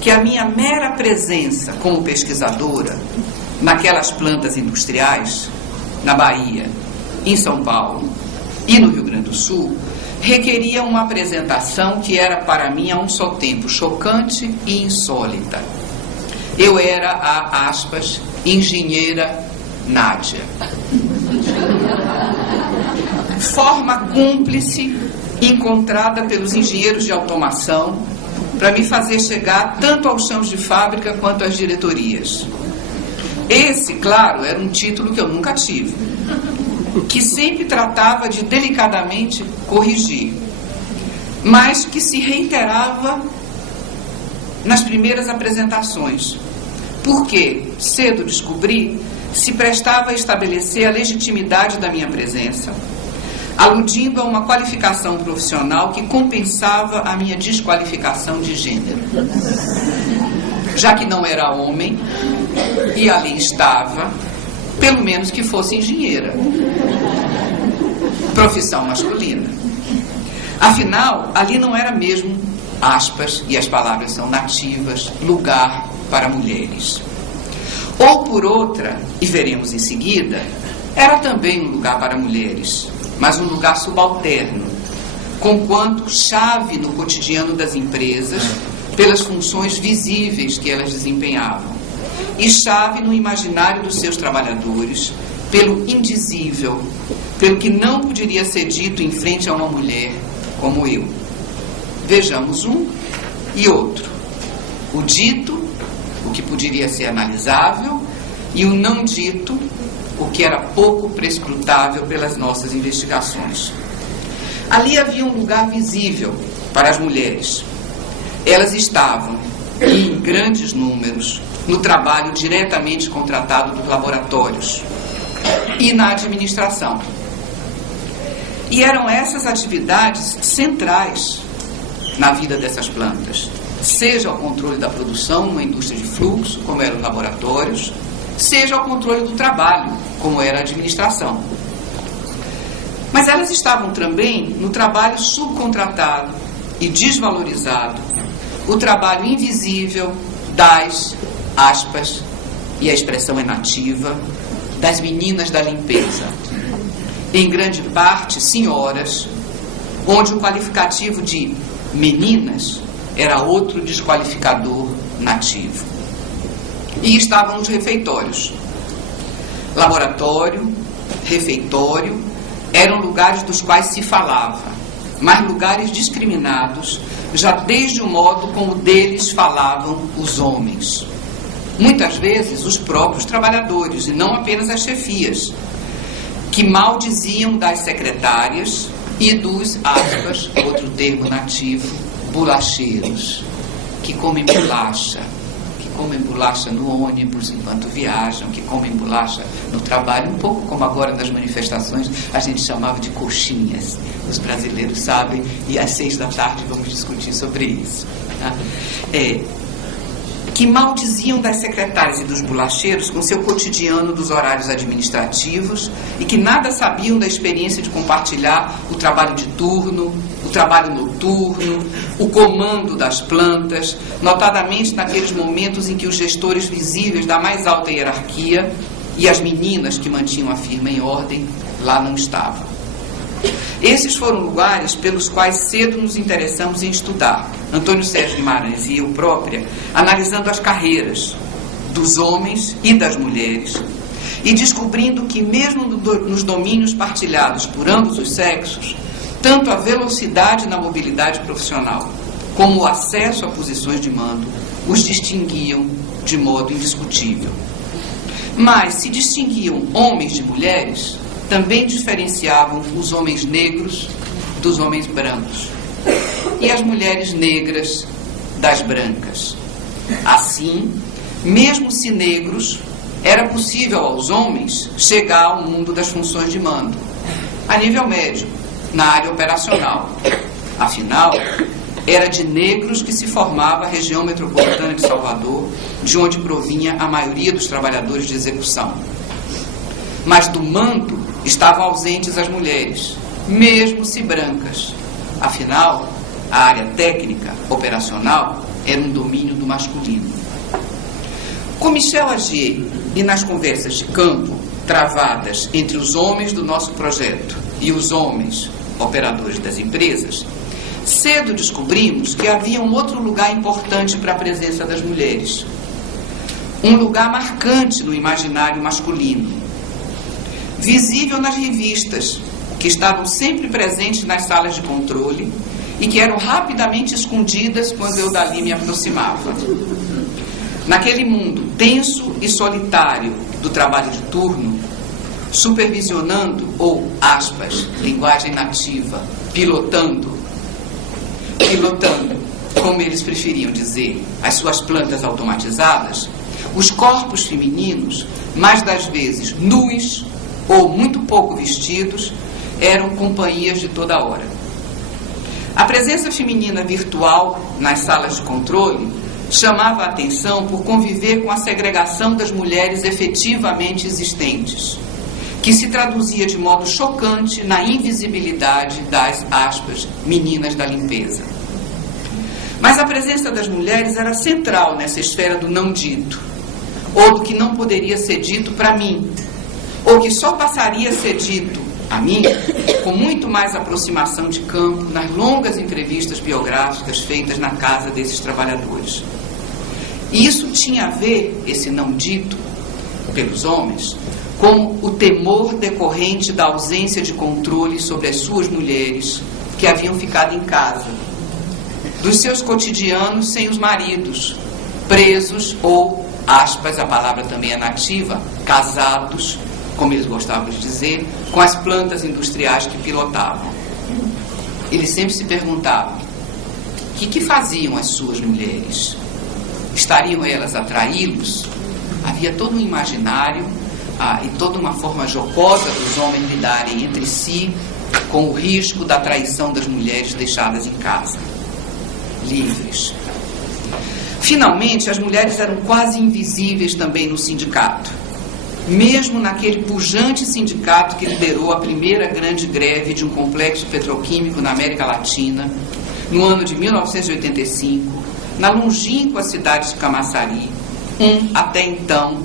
que a minha mera presença como pesquisadora naquelas plantas industriais, na Bahia, em São Paulo e no Rio Grande do Sul, requeria uma apresentação que era para mim a um só tempo chocante e insólita. Eu era a, aspas, engenheira Nádia. Forma cúmplice encontrada pelos engenheiros de automação para me fazer chegar tanto aos chãos de fábrica quanto às diretorias. Esse, claro, era um título que eu nunca tive, que sempre tratava de delicadamente corrigir, mas que se reiterava nas primeiras apresentações, porque, cedo descobri, se prestava a estabelecer a legitimidade da minha presença, aludindo a uma qualificação profissional que compensava a minha desqualificação de gênero. Já que não era homem, e ali estava, pelo menos que fosse engenheira. Profissão masculina. Afinal, ali não era mesmo, aspas, e as palavras são nativas, lugar para mulheres. Ou por outra, e veremos em seguida, era também um lugar para mulheres, mas um lugar subalterno, conquanto chave no cotidiano das empresas, pelas funções visíveis que elas desempenhavam, e chave no imaginário dos seus trabalhadores, pelo indizível, pelo que não poderia ser dito em frente a uma mulher como eu. Vejamos um e outro. O dito, o que poderia ser analisável, e o não dito, o que era pouco prescrutável pelas nossas investigações. Ali havia um lugar visível para as mulheres. Elas estavam, em grandes números, no trabalho diretamente contratado dos laboratórios e na administração. E eram essas atividades centrais na vida dessas plantas, seja o controle da produção numa indústria de fluxo, como eram os laboratórios, seja o controle do trabalho, como era a administração. Mas elas estavam também no trabalho subcontratado e desvalorizado, o trabalho invisível das, aspas, e a expressão é nativa, das meninas da limpeza. Em grande parte, senhoras, onde o qualificativo de meninas era outro desqualificador nativo. E estavam nos refeitórios. Laboratório, refeitório, eram lugares dos quais se falava, mas lugares discriminados, já desde o modo como deles falavam os homens. Muitas vezes os próprios trabalhadores, e não apenas as chefias, que maldiziam das secretárias e dos, aspas, outro termo nativo, bolacheiros, que comem bolacha no ônibus enquanto viajam, que comem bolacha no trabalho, um pouco como agora nas manifestações a gente chamava de coxinhas. Os brasileiros sabem, e às 18h vamos discutir sobre isso. Tá? Que maldiziam das secretárias e dos bolacheiros com seu cotidiano dos horários administrativos e que nada sabiam da experiência de compartilhar o trabalho de turno, o trabalho noturno, o comando das plantas, notadamente naqueles momentos em que os gestores visíveis da mais alta hierarquia e as meninas que mantinham a firma em ordem lá não estavam. Esses foram lugares pelos quais cedo nos interessamos em estudar, Antônio Sérgio Guimarães e eu própria, analisando as carreiras dos homens e das mulheres e descobrindo que mesmo nos domínios partilhados por ambos os sexos, tanto a velocidade na mobilidade profissional como o acesso a posições de mando os distinguiam de modo indiscutível. Mas se distinguiam homens de mulheres, também diferenciavam os homens negros dos homens brancos e as mulheres negras das brancas. Assim, mesmo se negros, era possível aos homens chegar ao mundo das funções de mando, a nível médio, na área operacional. Afinal, era de negros que se formava a região metropolitana de Salvador, de onde provinha a maioria dos trabalhadores de execução. Mas do mando estavam ausentes as mulheres, mesmo se brancas. Afinal, a área técnica, operacional, era um domínio do masculino. Com Michel Agier e nas conversas de campo travadas entre os homens do nosso projeto e os homens operadores das empresas, cedo descobrimos que havia um outro lugar importante para a presença das mulheres. Um lugar marcante no imaginário masculino. Visível nas revistas, que estavam sempre presentes nas salas de controle e que eram rapidamente escondidas quando eu dali me aproximava. Naquele mundo tenso e solitário do trabalho de turno, supervisionando ou, aspas, linguagem nativa, pilotando, como eles preferiam dizer, as suas plantas automatizadas, os corpos femininos, mais das vezes nus ou muito pouco vestidos, eram companhias de toda hora. A presença feminina virtual nas salas de controle chamava a atenção por conviver com a segregação das mulheres efetivamente existentes, que se traduzia de modo chocante na invisibilidade das, aspas, meninas da limpeza. Mas a presença das mulheres era central nessa esfera do não dito, ou do que não poderia ser dito para mim, ou que só passaria a ser dito a mim com muito mais aproximação de campo nas longas entrevistas biográficas feitas na casa desses trabalhadores. E isso tinha a ver, esse não dito pelos homens, com o temor decorrente da ausência de controle sobre as suas mulheres que haviam ficado em casa, dos seus cotidianos sem os maridos, presos ou, aspas, a palavra também é nativa, casados, como eles gostavam de dizer, com as plantas industriais que pilotavam. Eles sempre se perguntavam: o que faziam as suas mulheres? Estariam elas a traí-los? Havia todo um imaginário e toda uma forma jocosa dos homens lidarem entre si com o risco da traição das mulheres deixadas em casa, livres. Finalmente, as mulheres eram quase invisíveis também no sindicato, mesmo naquele pujante sindicato que liderou a primeira grande greve de um complexo petroquímico na América Latina, no ano de 1985, na longínqua cidade de Camaçari, até então,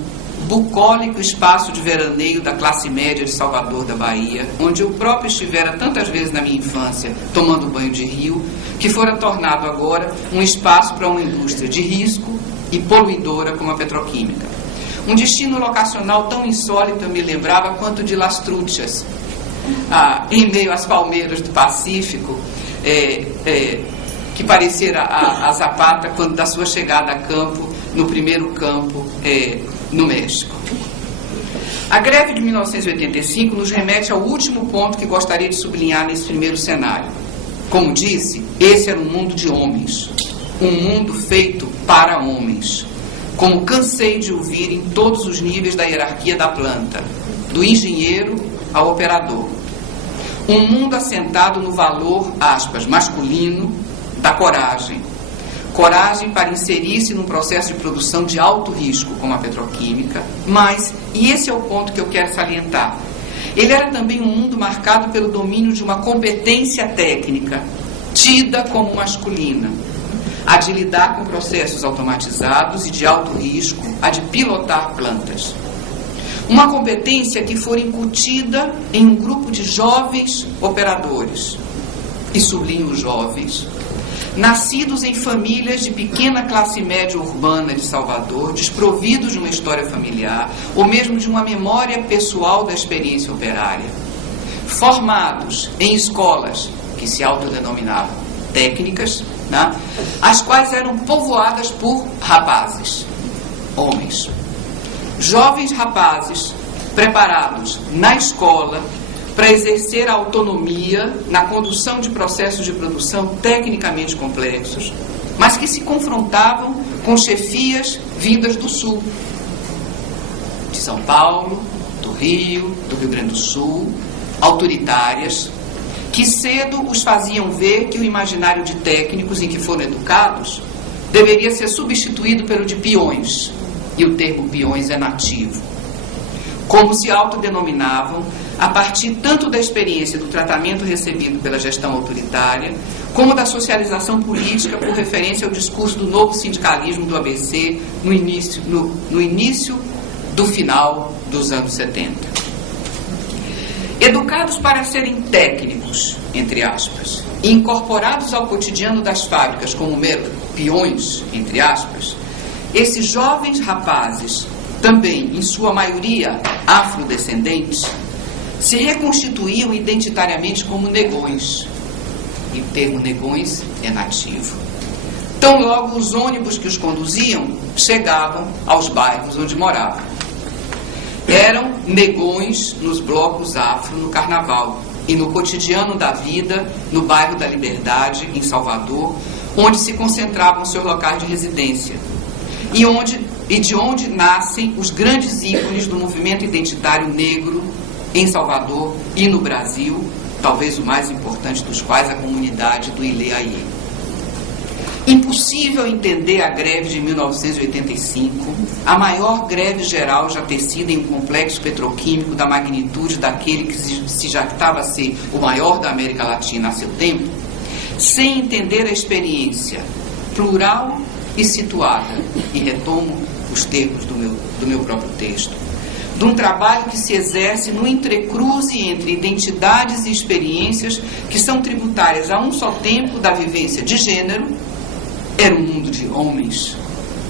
bucólico espaço de veraneio da classe média de Salvador da Bahia, onde eu próprio estivera tantas vezes na minha infância tomando banho de rio, que fora tornado agora um espaço para uma indústria de risco e poluidora como a petroquímica. Um destino locacional tão insólito me lembrava quanto de Las Truchas, em meio às palmeiras do Pacífico, que parecia a Zapata quando da sua chegada a campo, no primeiro campo no México. A greve de 1985 nos remete ao último ponto que gostaria de sublinhar nesse primeiro cenário. Como disse, esse era um mundo de homens, um mundo feito para homens, como cansei de ouvir em todos os níveis da hierarquia da planta, do engenheiro ao operador. Um mundo assentado no valor, aspas, masculino, da coragem. Coragem para inserir-se num processo de produção de alto risco, como a petroquímica, mas, e esse é o ponto que eu quero salientar, ele era também um mundo marcado pelo domínio de uma competência técnica, tida como masculina, a de lidar com processos automatizados e de alto risco, a de pilotar plantas. Uma competência que for incutida em um grupo de jovens operadores, e sublinho os jovens, nascidos em famílias de pequena classe média urbana de Salvador, desprovidos de uma história familiar ou mesmo de uma memória pessoal da experiência operária, formados em escolas que se autodenominavam técnicas, né, as quais eram povoadas por rapazes, homens, jovens rapazes preparados na escola para exercer a autonomia na condução de processos de produção tecnicamente complexos, mas que se confrontavam com chefias vindas do Sul, de São Paulo, do Rio Grande do Sul, autoritárias, que cedo os faziam ver que o imaginário de técnicos em que foram educados deveria ser substituído pelo de peões, e o termo peões é nativo. Como se autodenominavam, a partir tanto da experiência do tratamento recebido pela gestão autoritária, como da socialização política por referência ao discurso do novo sindicalismo do ABC no início do final dos anos 70. Educados para serem técnicos, entre aspas, e incorporados ao cotidiano das fábricas como meros peões, entre aspas, esses jovens rapazes, também em sua maioria afrodescendentes, se reconstituíam identitariamente como negões. E o termo negões é nativo. Tão logo os ônibus que os conduziam chegavam aos bairros onde moravam. Eram negões nos blocos afro no carnaval e no cotidiano da vida no bairro da Liberdade, em Salvador, onde se concentravam seus locais de residência e de onde nascem os grandes ícones do movimento identitário negro em Salvador e no Brasil, talvez o mais importante dos quais a comunidade do Ilê-Aie. Impossível entender a greve de 1985, a maior greve geral já tecida em um complexo petroquímico da magnitude daquele que se jactava ser o maior da América Latina a seu tempo, sem entender a experiência plural e situada, e retomo os termos do meu próprio texto, de um trabalho que se exerce no entrecruze entre identidades e experiências que são tributárias a um só tempo da vivência de gênero. Era um mundo de homens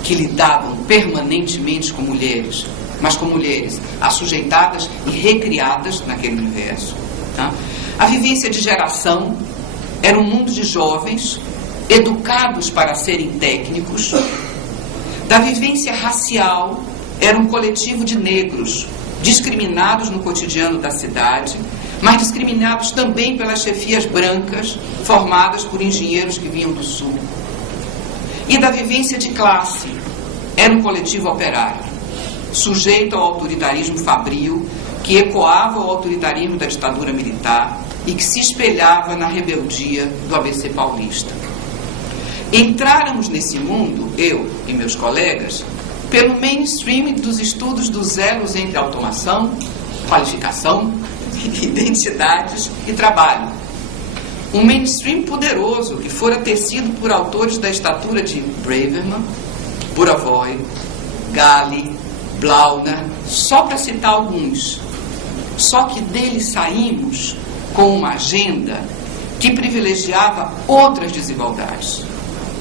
que lidavam permanentemente com mulheres, mas com mulheres assujeitadas e recriadas naquele universo. Tá? A vivência de geração era um mundo de jovens educados para serem técnicos. Da vivência racial era um coletivo de negros discriminados no cotidiano da cidade, mas discriminados também pelas chefias brancas formadas por engenheiros que vinham do sul. E da vivência de classe era um coletivo operário, sujeito ao autoritarismo fabril, que ecoava o autoritarismo da ditadura militar e que se espelhava na rebeldia do ABC paulista. Entráramos nesse mundo, eu e meus colegas, pelo mainstream dos estudos dos elos entre automação, qualificação, identidades e trabalho. Um mainstream poderoso que fora tecido por autores da estatura de Braverman, Buravoy, Gali, Blauner, só para citar alguns. Só que dele saímos com uma agenda que privilegiava outras desigualdades,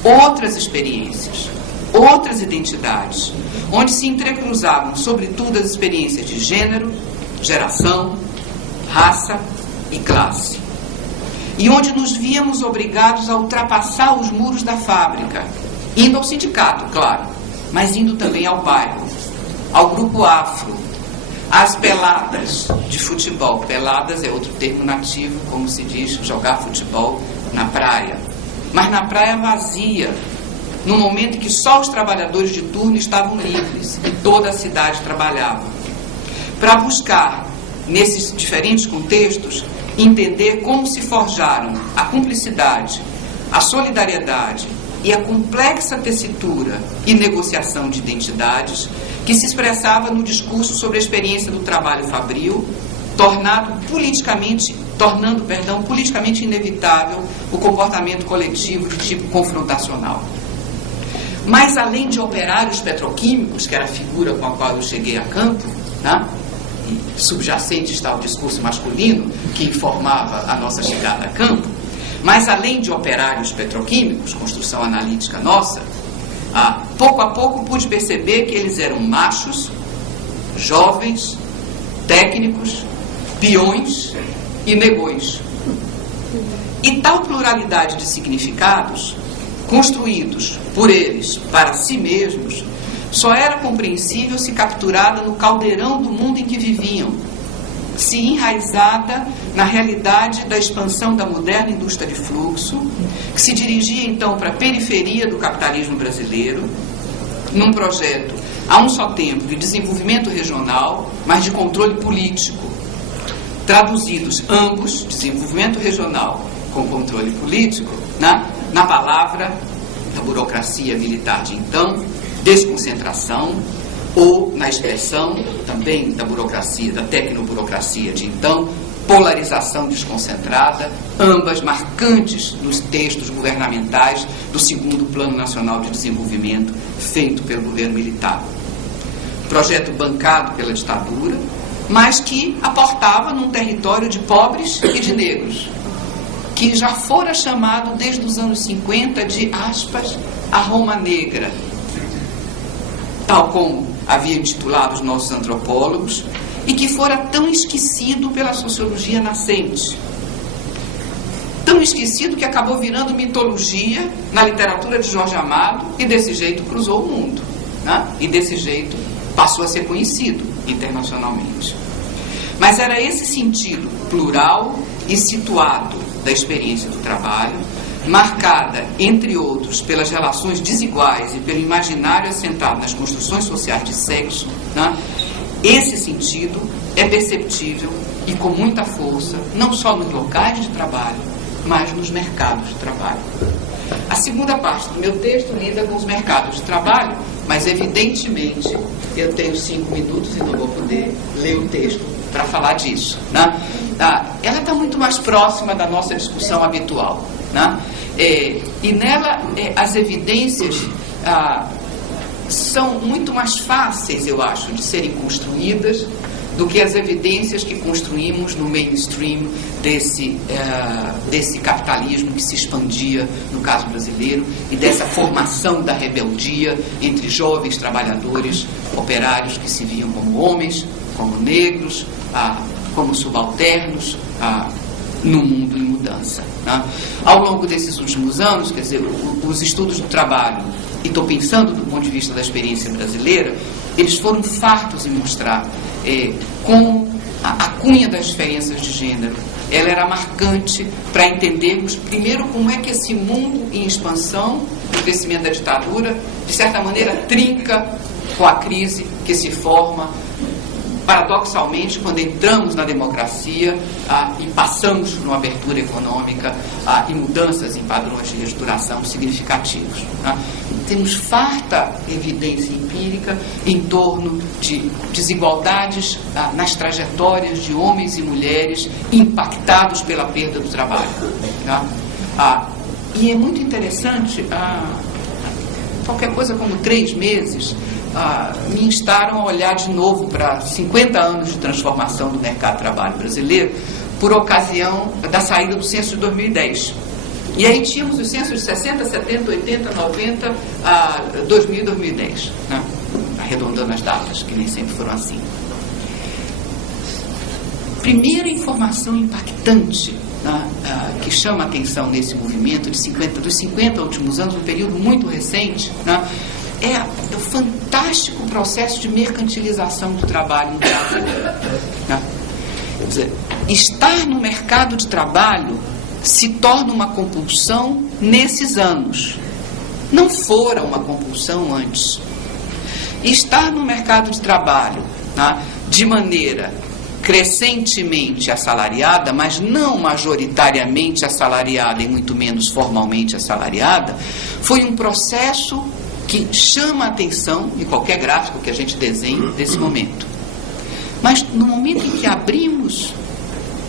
outras experiências, outras identidades, onde se entrecruzavam, sobretudo, as experiências de gênero, geração, raça e classe. E onde nos víamos obrigados a ultrapassar os muros da fábrica, indo ao sindicato, claro, mas indo também ao bairro, ao grupo afro, às peladas de futebol. Peladas é outro termo nativo, como se diz, jogar futebol na praia. Mas na praia vazia, no momento em que só os trabalhadores de turno estavam livres e toda a cidade trabalhava. Para buscar, nesses diferentes contextos, entender como se forjaram a cumplicidade, a solidariedade e a complexa tessitura e negociação de identidades que se expressava no discurso sobre a experiência do trabalho fabril, tornando politicamente inevitável o comportamento coletivo de tipo confrontacional. Mas além de operários petroquímicos, que era a figura com a qual eu cheguei a campo, né? Subjacente está o discurso masculino que informava a nossa chegada a campo, Mas além de operários petroquímicos, construção analítica nossa, pouco a pouco pude perceber que eles eram machos, jovens, técnicos, peões e negões. E tal pluralidade de significados, construídos por eles para si mesmos, só era compreensível se capturada no caldeirão do mundo em que viviam, se enraizada na realidade da expansão da moderna indústria de fluxo, que se dirigia então para a periferia do capitalismo brasileiro, num projeto a um só tempo de desenvolvimento regional, mas de controle político, traduzidos ambos, desenvolvimento regional com controle político, na palavra da burocracia militar de então, desconcentração, ou na expressão também da burocracia, da tecnoburocracia de então, polarização desconcentrada, ambas marcantes nos textos governamentais do segundo Plano Nacional de Desenvolvimento, feito pelo governo militar. Projeto bancado pela ditadura, mas que aportava num território de pobres e de negros, que já fora chamado desde os anos 50 de, aspas, a Roma Negra, tal como haviam intitulado os nossos antropólogos, e que fora tão esquecido pela sociologia nascente. Tão esquecido que acabou virando mitologia na literatura de Jorge Amado, e desse jeito cruzou o mundo, e desse jeito passou a ser conhecido internacionalmente. Mas era esse sentido plural e situado da experiência do trabalho, marcada, entre outros, pelas relações desiguais e pelo imaginário assentado nas construções sociais de sexo, esse sentido é perceptível e com muita força, não só nos locais de trabalho, mas nos mercados de trabalho. A segunda parte do meu texto lida com os mercados de trabalho, mas evidentemente eu tenho 5 minutos e não vou poder ler o texto para falar disso. Ela está muito mais próxima da nossa discussão habitual. E nela as evidências são muito mais fáceis, eu acho, de serem construídas do que as evidências que construímos no mainstream desse capitalismo que se expandia no caso brasileiro e dessa formação da rebeldia entre jovens trabalhadores, operários que se viam como homens, como negros, como subalternos, no mundo em mudança. Ao longo desses últimos anos, quer dizer, os estudos do trabalho, e estou pensando do ponto de vista da experiência brasileira, eles foram fartos em mostrar como a cunha das diferenças de gênero ela era marcante para entendermos, primeiro, como é que esse mundo em expansão, o crescimento da ditadura, de certa maneira trinca com a crise que se forma paradoxalmente quando entramos na democracia e passamos por uma abertura econômica e mudanças em padrões de restauração significativos. Temos farta evidência empírica em torno de desigualdades nas trajetórias de homens e mulheres impactados pela perda do trabalho. E é muito interessante, qualquer coisa como 3 meses, me instaram a olhar de novo para 50 anos de transformação do mercado de trabalho brasileiro por ocasião da saída do censo de 2010. E aí tínhamos os censos de 60, 70, 80, 90, 2000 e 2010, arredondando as datas, que nem sempre foram assim. Primeira informação impactante que chama a atenção nesse movimento dos 50 últimos anos, um período muito recente, é o fantástico processo de mercantilização do trabalho no Brasil. Quer dizer, estar no mercado de trabalho se torna uma compulsão nesses anos. Não fora uma compulsão antes. Estar no mercado de trabalho de maneira crescentemente assalariada, mas não majoritariamente assalariada e muito menos formalmente assalariada, foi um processo que chama a atenção em qualquer gráfico que a gente desenhe desse momento. Mas no momento em que abrimos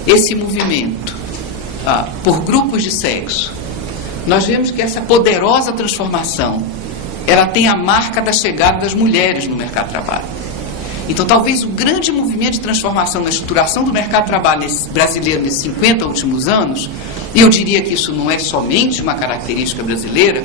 esse movimento por grupos de sexo, nós vemos que essa poderosa transformação ela tem a marca da chegada das mulheres no mercado de trabalho. Então, talvez o grande movimento de transformação na estruturação do mercado de trabalho brasileiro nesses 50 últimos anos, e eu diria que isso não é somente uma característica brasileira,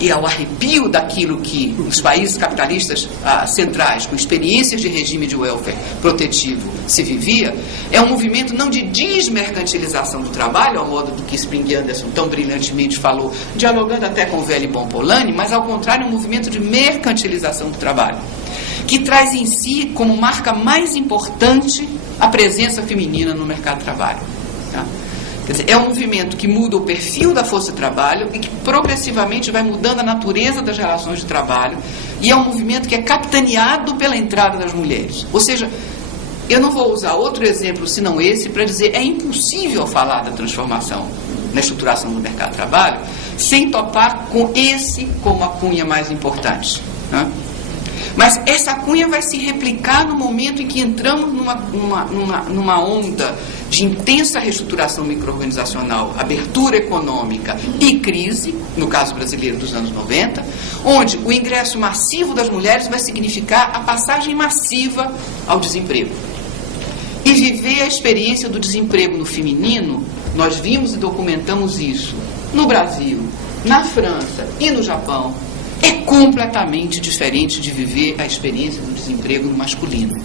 e ao arrepio daquilo que os países capitalistas centrais, com experiências de regime de welfare protetivo, se vivia, é um movimento não de desmercantilização do trabalho, ao modo do que Spring Anderson tão brilhantemente falou, dialogando até com o velho e bom Polanyi, mas ao contrário, um movimento de mercantilização do trabalho, que traz em si como marca mais importante a presença feminina no mercado de trabalho. Tá? Quer dizer, é um movimento que muda o perfil da força de trabalho e que progressivamente vai mudando a natureza das relações de trabalho, e é um movimento que é capitaneado pela entrada das mulheres. Ou seja, eu não vou usar outro exemplo senão esse para dizer é impossível falar da transformação na estruturação do mercado de trabalho sem topar com esse como a cunha mais importante. Né? Mas essa cunha vai se replicar no momento em que entramos numa onda de intensa reestruturação micro-organizacional, abertura econômica e crise, no caso brasileiro dos anos 90, onde o ingresso massivo das mulheres vai significar a passagem massiva ao desemprego. E viver a experiência do desemprego no feminino, nós vimos e documentamos isso no Brasil, na França e no Japão, é completamente diferente de viver a experiência do desemprego no masculino.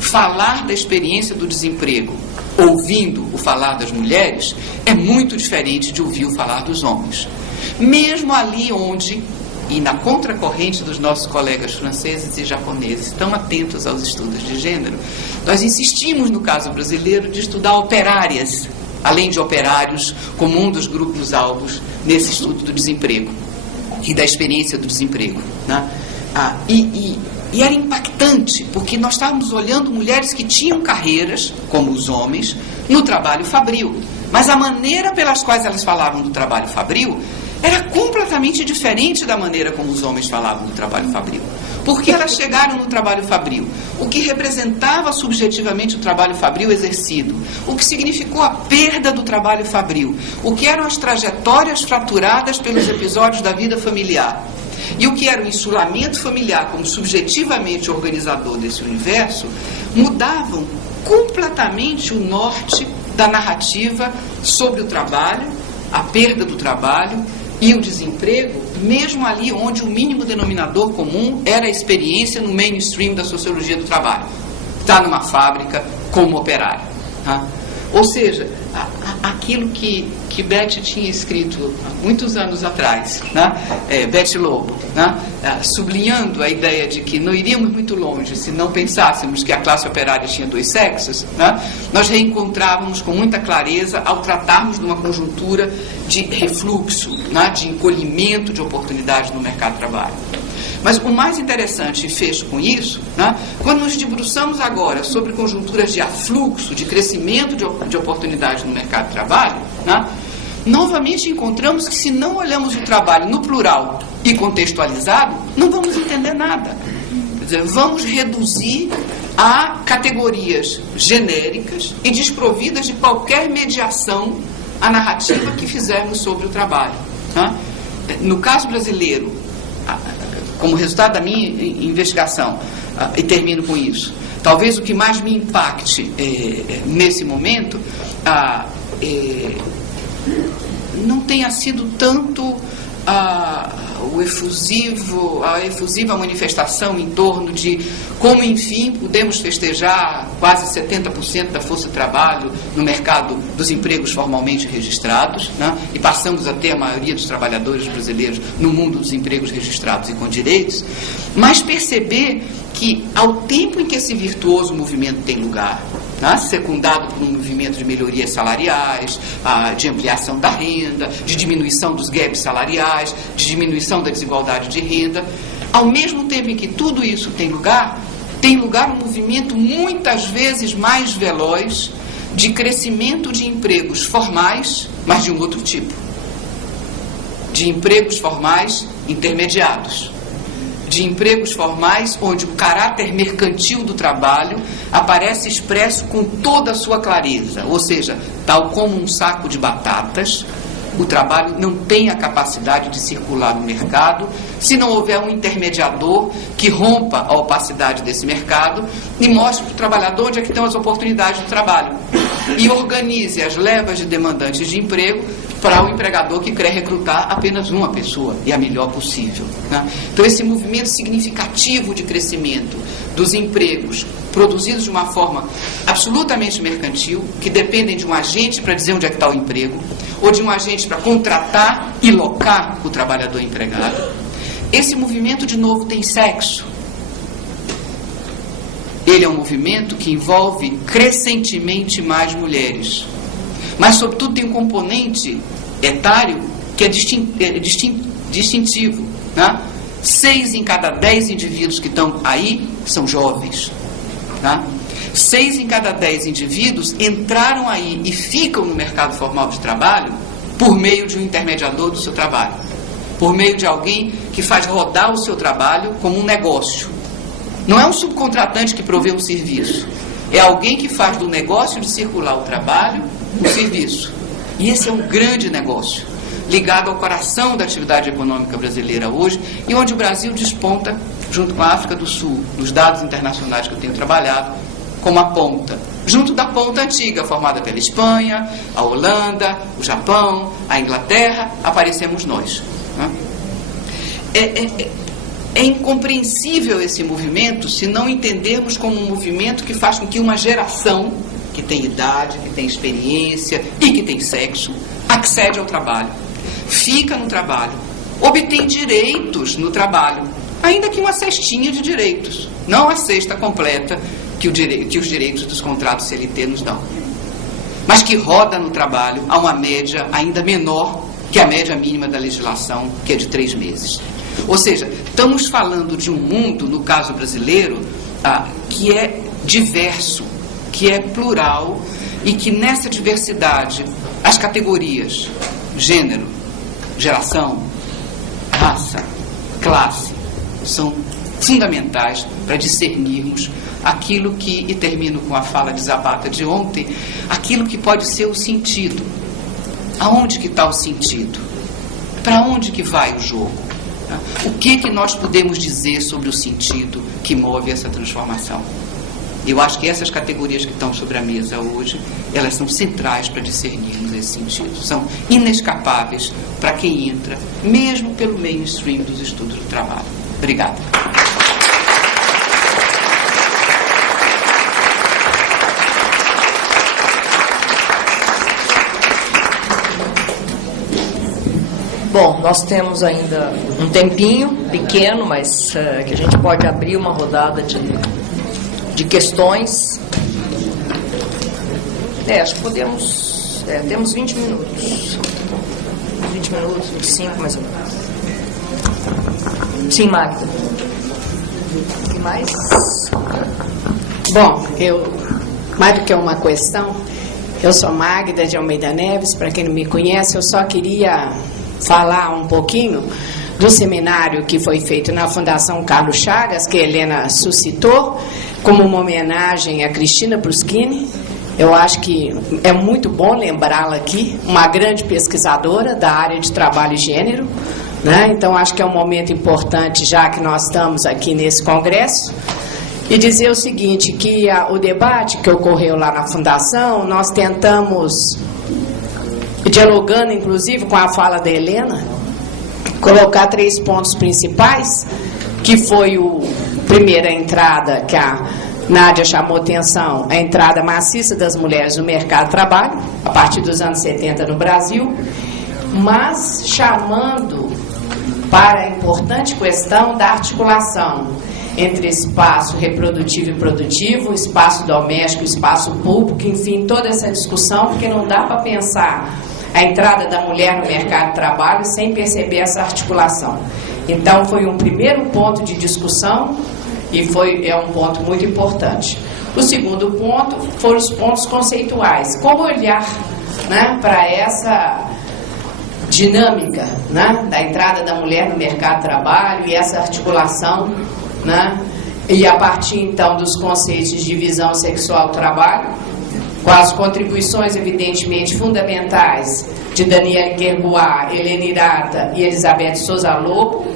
Falar da experiência do desemprego ouvindo o falar das mulheres é muito diferente de ouvir o falar dos homens. Mesmo ali onde, e na contracorrente dos nossos colegas franceses e japoneses, tão atentos aos estudos de gênero, nós insistimos, no caso brasileiro, de estudar operárias, além de operários, como um dos grupos-alvos nesse estudo do desemprego e da experiência do desemprego. Né? E era impactante, porque nós estávamos olhando mulheres que tinham carreiras, como os homens, no trabalho fabril. Mas a maneira pelas quais elas falavam do trabalho fabril era completamente diferente da maneira como os homens falavam do trabalho fabril. Porque elas chegaram no trabalho fabril, o que representava subjetivamente o trabalho fabril exercido, o que significou a perda do trabalho fabril, o que eram as trajetórias fraturadas pelos episódios da vida familiar, e o que era o insulamento familiar como subjetivamente organizador desse universo, mudavam completamente o norte da narrativa sobre o trabalho, a perda do trabalho e o desemprego, mesmo ali onde o mínimo denominador comum era a experiência no mainstream da sociologia do trabalho. Está numa fábrica como operário. Tá? Ou seja, aquilo que Beth tinha escrito há muitos anos atrás, né? Beth Lobo, né? Sublinhando a ideia de que não iríamos muito longe se não pensássemos que a classe operária tinha dois sexos, né? Nós reencontrávamos com muita clareza ao tratarmos de uma conjuntura de refluxo, né? De encolhimento de oportunidades no mercado de trabalho. Mas o mais interessante, e fecho com isso, né, quando nos debruçamos agora sobre conjunturas de afluxo, de crescimento de oportunidades no mercado de trabalho, né, novamente encontramos que se não olhamos o trabalho no plural e contextualizado, não vamos entender nada. Quer dizer, vamos reduzir a categorias genéricas e desprovidas de qualquer mediação à narrativa que fizermos sobre o trabalho. Né. No caso brasileiro, como resultado da minha investigação, e termino com isso, talvez o que mais me impacte nesse momento não tenha sido tanto a efusiva manifestação em torno de como, enfim, podemos festejar quase 70% da força de trabalho no mercado dos empregos formalmente registrados, né? E passamos a ter a maioria dos trabalhadores brasileiros no mundo dos empregos registrados e com direitos, mas perceber que, ao tempo em que esse virtuoso movimento tem lugar, né, secundado por um movimento de melhorias salariais, de ampliação da renda, de diminuição dos gaps salariais, de diminuição da desigualdade de renda, ao mesmo tempo em que tudo isso tem lugar um movimento muitas vezes mais veloz de crescimento de empregos formais, mas de um outro tipo, de empregos formais intermediados, de empregos formais onde o caráter mercantil do trabalho aparece expresso com toda a sua clareza, ou seja, tal como um saco de batatas, o trabalho não tem a capacidade de circular no mercado se não houver um intermediador que rompa a opacidade desse mercado e mostre para o trabalhador onde é que estão as oportunidades de trabalho e organize as levas de demandantes de emprego para o empregador que quer recrutar apenas uma pessoa e a melhor possível, né? Então, esse movimento significativo de crescimento dos empregos produzidos de uma forma absolutamente mercantil, que dependem de um agente para dizer onde é que está o emprego, ou de um agente para contratar e locar o trabalhador empregado. Esse movimento, de novo, tem sexo. Ele é um movimento que envolve crescentemente mais mulheres, mas, sobretudo, tem um componente etário que é distintivo, né? 6 em cada 10 indivíduos que estão aí são jovens, tá? 6 em cada 10 indivíduos entraram aí e ficam no mercado formal de trabalho por meio de um intermediador do seu trabalho, por meio de alguém que faz rodar o seu trabalho como um negócio. Não é um subcontratante que provê um serviço, é alguém que faz do negócio de circular o trabalho o serviço. E esse é um grande negócio, ligado ao coração da atividade econômica brasileira hoje, e onde o Brasil desponta, junto com a África do Sul, nos dados internacionais que eu tenho trabalhado, como a ponta. Junto da ponta antiga, formada pela Espanha, a Holanda, o Japão, a Inglaterra, aparecemos nós, né? É incompreensível esse movimento se não entendermos como um movimento que faz com que uma geração que tem idade, que tem experiência e que tem sexo, accede ao trabalho, fica no trabalho, obtém direitos no trabalho, ainda que uma cestinha de direitos, não a cesta completa que os direitos dos contratos CLT nos dão, mas que roda no trabalho a uma média ainda menor que a média mínima da legislação, que é de 3 meses. Ou seja, estamos falando de um mundo, no caso brasileiro, que é diverso, que é plural, e que nessa diversidade as categorias gênero, geração, raça, classe são fundamentais para discernirmos aquilo que, e termino com a fala de Zapata de ontem, aquilo que pode ser o sentido. Aonde que está o sentido? Para onde que vai o jogo? O que nós podemos dizer sobre o sentido que move essa transformação? Eu acho que essas categorias que estão sobre a mesa hoje, elas são centrais para discernirmos esse sentido. São inescapáveis para quem entra, mesmo pelo mainstream dos estudos do trabalho. Obrigada. Bom, nós temos ainda um tempinho pequeno, mas que a gente pode abrir uma rodada de questões. Acho que podemos. Temos 20 minutos. 20 minutos, 25 mais ou menos. Sim, Magda. E mais? Bom, mais do que uma questão, eu sou Magda de Almeida Neves, para quem não me conhece, eu só queria falar um pouquinho do seminário que foi feito na Fundação Carlos Chagas, que a Helena suscitou, como uma homenagem a Cristina Pruskini. Eu acho que é muito bom lembrá-la aqui, uma grande pesquisadora da área de trabalho e gênero, né? Então acho que é um momento importante, já que nós estamos aqui nesse congresso, e dizer o seguinte, que o debate que ocorreu lá na Fundação, nós tentamos, dialogando inclusive com a fala da Helena, colocar 3 pontos principais, que foi primeira entrada, que a Nádia chamou atenção, a entrada maciça das mulheres no mercado de trabalho, a partir dos anos 70 no Brasil, mas chamando para a importante questão da articulação entre espaço reprodutivo e produtivo, espaço doméstico, espaço público, enfim, toda essa discussão, porque não dá para pensar a entrada da mulher no mercado de trabalho sem perceber essa articulação. Então, foi um primeiro ponto de discussão e é um ponto muito importante. O segundo ponto foram os pontos conceituais. Como olhar, né, para essa dinâmica, né, da entrada da mulher no mercado de trabalho e essa articulação, né, e a partir, então, dos conceitos de divisão sexual do trabalho, com as contribuições, evidentemente, fundamentais de Danielle Gerbois, Helena Hirata e Elizabeth Souza Lobo,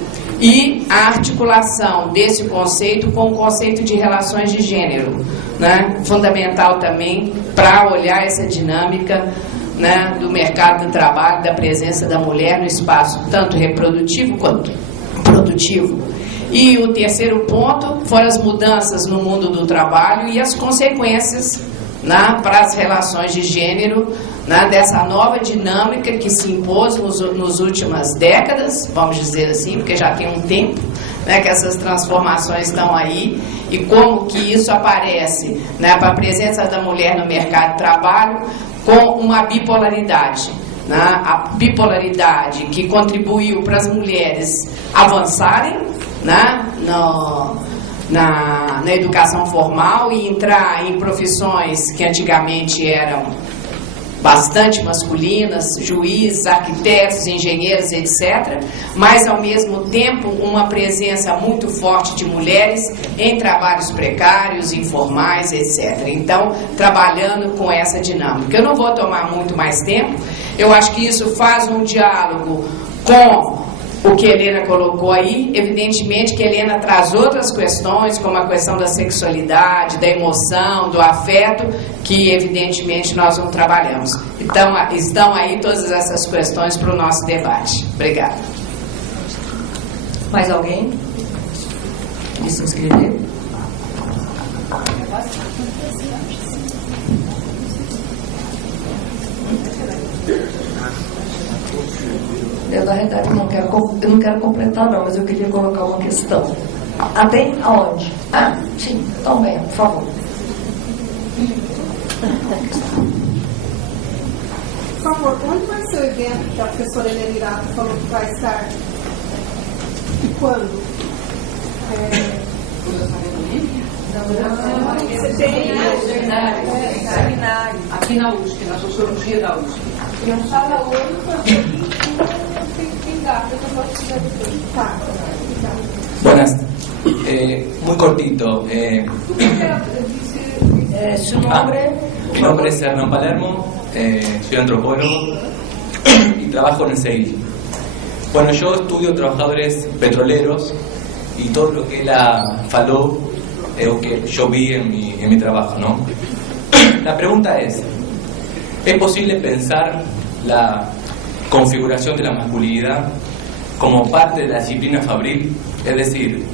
e a articulação desse conceito com o conceito de relações de gênero, né? Fundamental também para olhar essa dinâmica, né, do mercado do trabalho, da presença da mulher no espaço tanto reprodutivo quanto produtivo. E o terceiro ponto foram as mudanças no mundo do trabalho e as consequências, né, para as relações de gênero, né, dessa nova dinâmica que se impôs nos últimas décadas, vamos dizer assim, porque já tem um tempo, né, que essas transformações estão aí, e como que isso aparece, né, para a presença da mulher no mercado de trabalho com uma bipolaridade. Né, a bipolaridade que contribuiu para as mulheres avançarem, né, na educação formal e entrar em profissões que antigamente eram bastante masculinas, juízes, arquitetos, engenheiros, etc., mas ao mesmo tempo uma presença muito forte de mulheres em trabalhos precários, informais, etc. Então, trabalhando com essa dinâmica. Eu não vou tomar muito mais tempo, eu acho que isso faz um diálogo com o que a Helena colocou aí. Evidentemente que a Helena traz outras questões, como a questão da sexualidade, da emoção, do afeto, que evidentemente nós não trabalhamos. Então, estão aí todas essas questões para o nosso debate. Obrigada. Mais alguém? Quer se inscrever? Eu, na verdade, eu não quero completar, não, mas eu queria colocar uma questão. Até aonde? Ah, sim, então venha, por favor. Por favor, onde vai ser o evento que a professora Helena Irato falou que vai estar? E quando? Você tem seminário Aqui na USP, na Sociologia da USP. não fala hoje, porque tem data que eu posso dizer depois. Tá. Buenas, muy cortito. Su nombre? Mi nombre es Hernán Palermo, soy antropólogo y trabajo en el CEI. Bueno, yo estudio trabajadores petroleros y todo lo que ella faló es lo que yo vi en mi trabajo, ¿no? La pregunta es posible pensar la configuración de la masculinidad como parte de la disciplina fabril? Es decir,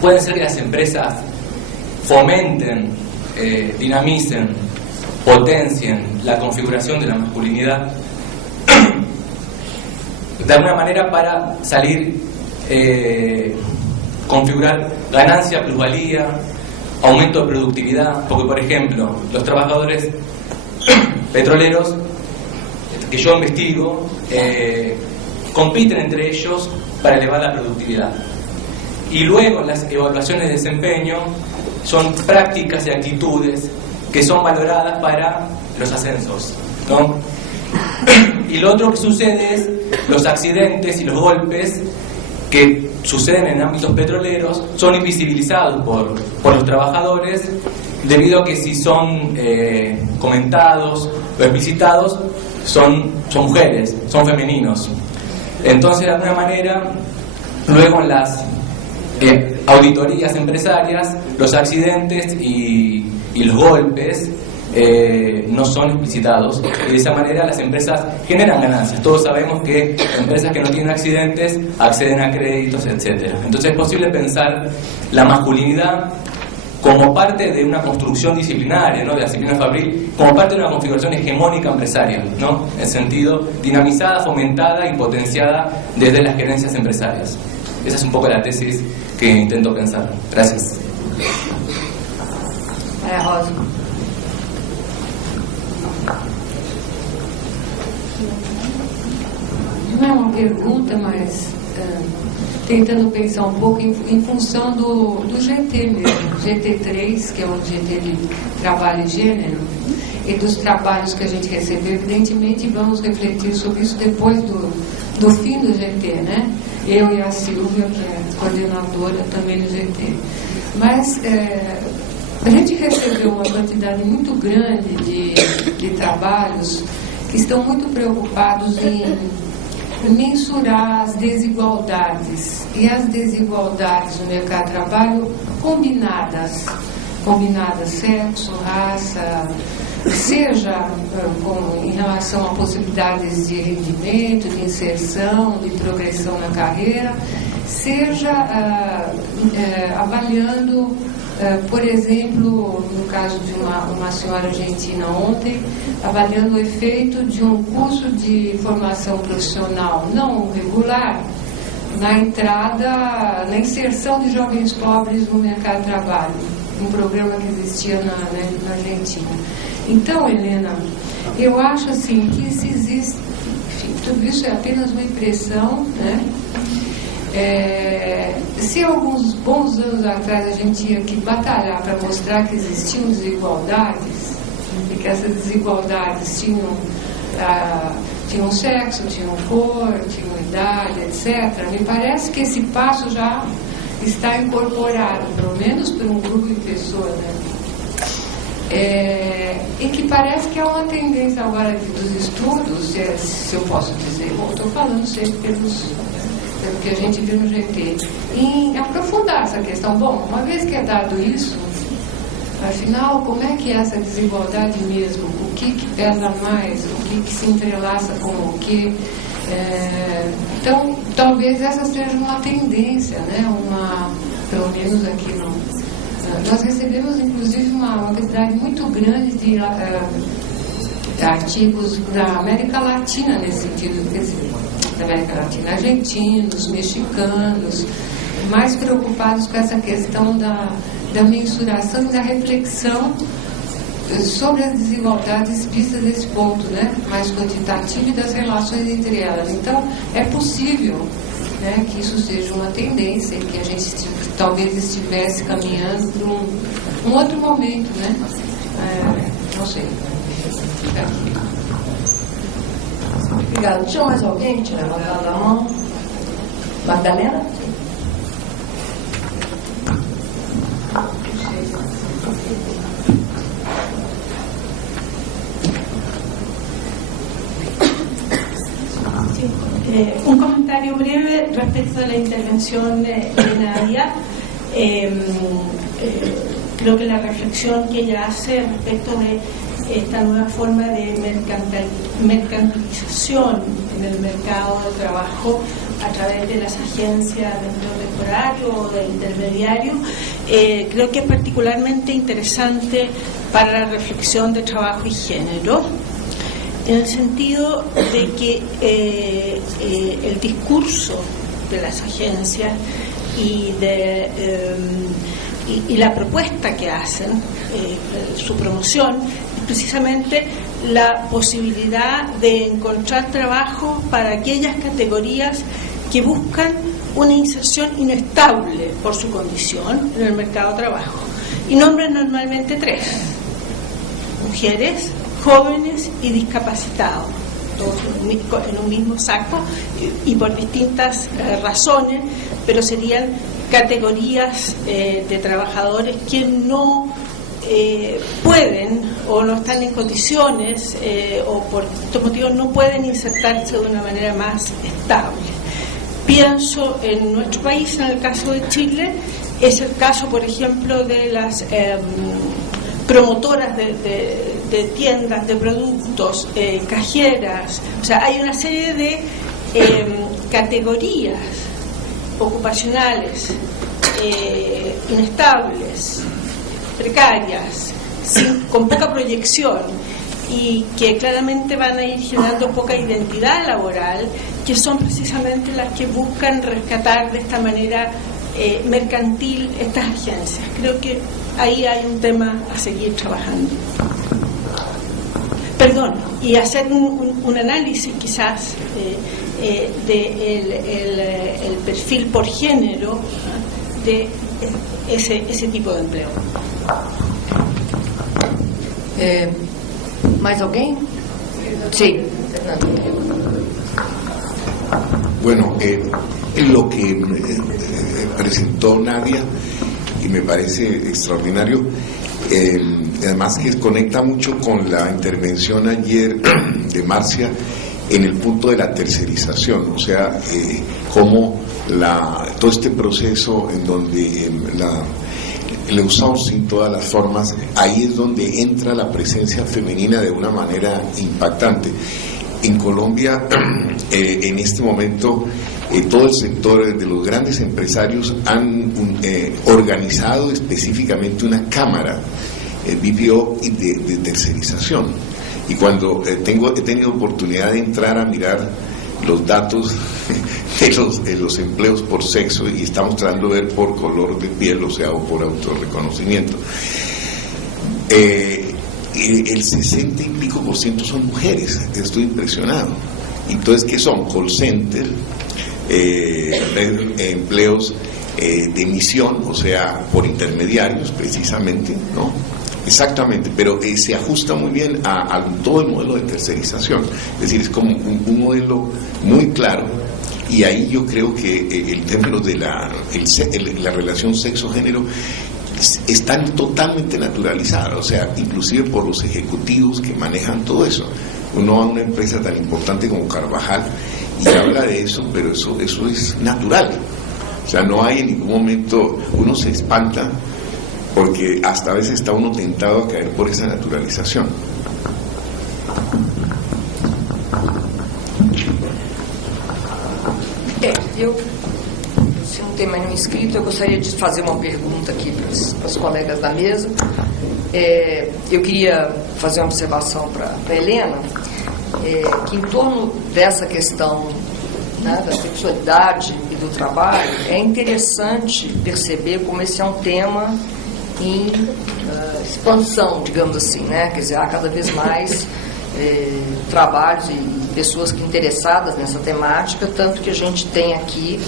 puede ser que las empresas fomenten, dinamicen, potencien la configuración de la masculinidad de alguna manera para salir, configurar ganancia, plusvalía, aumento de productividad, porque por ejemplo los trabajadores petroleros que yo investigo compiten entre ellos para elevar la productividad, y luego las evaluaciones de desempeño son prácticas y actitudes que son valoradas para los ascensos, ¿no? Y lo otro que sucede es los accidentes y los golpes que suceden en ámbitos petroleros son invisibilizados por los trabajadores, debido a que si son comentados o explicitados son mujeres, son femeninos. Entonces, de alguna manera, luego en las auditorías empresarias, los accidentes y los golpes no son explicitados, y de esa manera las empresas generan ganancias. Todos sabemos que empresas que no tienen accidentes acceden a créditos, etc. Entonces es posible pensar la masculinidad como parte de una construcción disciplinaria, ¿no?, de la disciplina fabril, como parte de una configuración hegemónica empresarial, ¿no?, en sentido dinamizada, fomentada y potenciada desde las gerencias empresarias. Esa es un poco la tesis que intento pensar. Gracias. Rosa. Não é uma pergunta, mas tentando pensar um pouco em função do GT mesmo, GT3, que é um GT de trabalho e gênero, e dos trabalhos que a gente recebeu. Evidentemente vamos refletir sobre isso depois do fim do GT, né? Eu e a Silvia, que é coordenadora também do GT. Mas a gente recebeu uma quantidade muito grande de trabalhos que estão muito preocupados mensurar as desigualdades, e as desigualdades no mercado de trabalho combinadas sexo, raça, seja em relação a possibilidades de rendimento, de inserção, de progressão na carreira, seja avaliando, por exemplo, no caso de uma senhora argentina ontem, avaliando o efeito de um curso de formação profissional não regular na inserção de jovens pobres no mercado de trabalho, um programa que existia na Argentina. Então, Helena, eu acho assim que se existe, enfim, tudo isso é apenas uma impressão, né? Se alguns bons anos atrás a gente tinha que batalhar para mostrar que existiam desigualdades, e que essas desigualdades tinham sexo, tinham cor, tinham idade, etc., me parece que esse passo já está incorporado, pelo menos por um grupo de pessoas, né? E que parece que é uma tendência agora dos estudos, se eu posso dizer, estou falando sempre pelo que a gente viu no GT, em aprofundar essa questão. Bom, uma vez que é dado isso, afinal, como é que é essa desigualdade mesmo? O que pesa mais? O que se entrelaça com o que? Então, talvez essa seja uma tendência, né? Pelo menos aqui nós recebemos, inclusive, uma quantidade muito grande de artigos da América Latina nesse sentido, quer dizer, da América Latina, argentinos, mexicanos, mais preocupados com essa questão da mensuração e da reflexão sobre as desigualdades vistas desse ponto, né, mais quantitativo e das relações entre elas. Então, é possível, né, que isso seja uma tendência, que a gente talvez estivesse caminhando para um outro momento, né? Não sei. Obrigada. Tinha mais alguém que tinha levantado a mão? Magdalena? Un comentario breve respecto a la intervención de Nadia. Creo que la reflexión que ella hace respecto de esta nueva forma de mercantilización en el mercado del trabajo a través de las agencias de empleo temporario o de intermediario, creo que es particularmente interesante para la reflexión de trabajo y género, en el sentido de que el discurso de las agencias y la propuesta que hacen, su promoción, es precisamente la posibilidad de encontrar trabajo para aquellas categorías que buscan una inserción inestable por su condición en el mercado de trabajo. Y nombran normalmente tres: mujeres, jóvenes y discapacitados, todos en un mismo saco y por distintas razones, pero serían categorías de trabajadores que no pueden o no están en condiciones o por estos motivos no pueden insertarse de una manera más estable. Pienso en nuestro país, en el caso de Chile, es el caso, por ejemplo, de las promotoras de tiendas de productos, cajeras. O sea, hay una serie de categorías ocupacionales inestables, precarias, con poca proyección y que claramente van a ir generando poca identidad laboral, que son precisamente las que buscan rescatar de esta manera mercantil estas agencias. Creo que ahí hay un tema a seguir trabajando. Perdón, y hacer un análisis quizás de el perfil por género de ese tipo de empleo. Mais alguém? Sí. Bueno, lo que presentó Nadia, y me parece extraordinario, además que conecta mucho con la intervención ayer de Marcia en el punto de la tercerización, o sea, cómo todo este proceso en donde el outsourcing, todas las formas, ahí es donde entra la presencia femenina de una manera impactante. En Colombia, en este momento, todo el sector de los grandes empresarios han organizado específicamente una cámara BPO de tercerización. Y cuando he tenido oportunidad de entrar a mirar los datos de los empleos por sexo, y estamos tratando de ver por color de piel, o sea, o por autorreconocimiento, el 60 y pico % son mujeres. Estoy impresionado. Entonces, ¿qué son? Call center, empleos de emisión, o sea, por intermediarios precisamente, ¿no? Exactamente, pero se ajusta muy bien a todo el modelo de tercerización. Es decir, es como un modelo muy claro, y ahí yo creo que el término de la relación sexo-género están totalmente naturalizadas, o sea, inclusive por los ejecutivos que manejan todo eso. Uno va a una empresa tan importante como Carvajal y habla de eso, pero eso es natural. O sea, no hay en ningún momento, uno se espanta porque hasta a veces está uno tentado a caer por esa naturalização. Se não tem mais nenhum inscrito, eu gostaria de fazer uma pergunta aqui para os colegas da mesa. Eu queria fazer uma observação para a Helena, que em torno dessa questão, né, da sexualidade e do trabalho, é interessante perceber como esse é um tema em expansão, digamos assim, né? Quer dizer, há cada vez mais trabalhos e pessoas que interessadas nessa temática, tanto que a gente tem aqui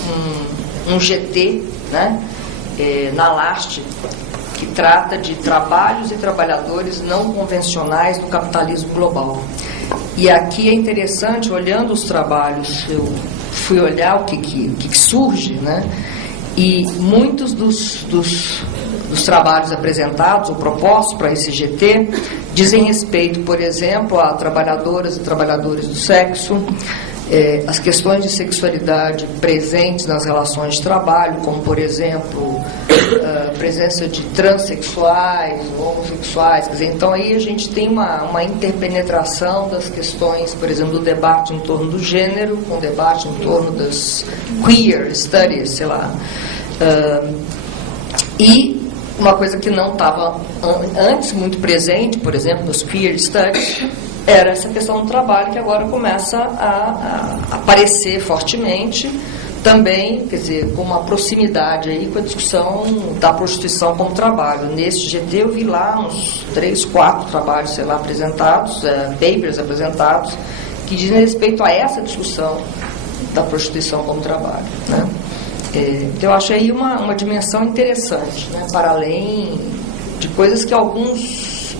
um GT, né, na LAST, que trata de trabalhos e trabalhadores não convencionais do capitalismo global. E aqui é interessante, olhando os trabalhos, eu fui olhar o que surge, né? E muitos dos trabalhos apresentados ou propostos para esse GT dizem respeito, por exemplo, a trabalhadoras e trabalhadores do sexo, as questões de sexualidade presentes nas relações de trabalho, como, por exemplo, a presença de transexuais, homossexuais. Quer dizer, então aí a gente tem uma interpenetração das questões, por exemplo, do debate em torno do gênero, com o debate em torno das queer studies, sei lá. E uma coisa que não estava antes muito presente, por exemplo, nos queer studies, era essa questão do trabalho, que agora começa a aparecer fortemente também, quer dizer, com uma proximidade aí com a discussão da prostituição como trabalho. Nesse GT eu vi lá uns 3, 4 trabalhos, sei lá, apresentados, papers apresentados, que dizem respeito a essa discussão da prostituição como trabalho, né? Então eu acho aí uma dimensão interessante, né? Para além de coisas que alguns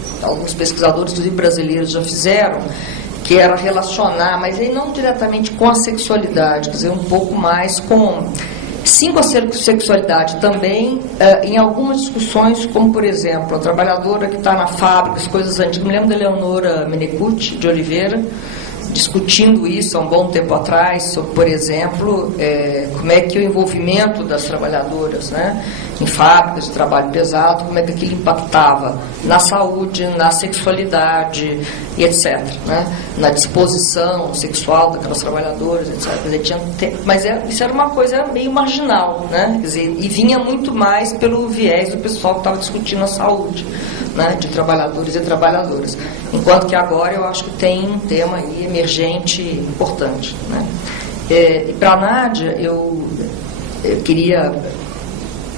pesquisadores, inclusive brasileiros, já fizeram, que era relacionar, mas aí não diretamente com a sexualidade, quer dizer, um pouco mais com, sim, com a sexualidade também, em algumas discussões, como, por exemplo, a trabalhadora que está na fábrica, as coisas antigas. Me lembro da Leonora Menecucci de Oliveira, discutindo isso há um bom tempo atrás, sobre, por exemplo, como é que o envolvimento das trabalhadoras, né, em fábricas de trabalho pesado, como é que aquilo impactava na saúde, na sexualidade e etc., né, na disposição sexual daquelas trabalhadoras, etc. Quer dizer, mas isso era uma coisa meio marginal, né, quer dizer, e vinha muito mais pelo viés do pessoal que estava discutindo a saúde, né, de trabalhadores e trabalhadoras. Enquanto que agora eu acho que tem um tema aí emergente importante, né? E para a Nádia, eu queria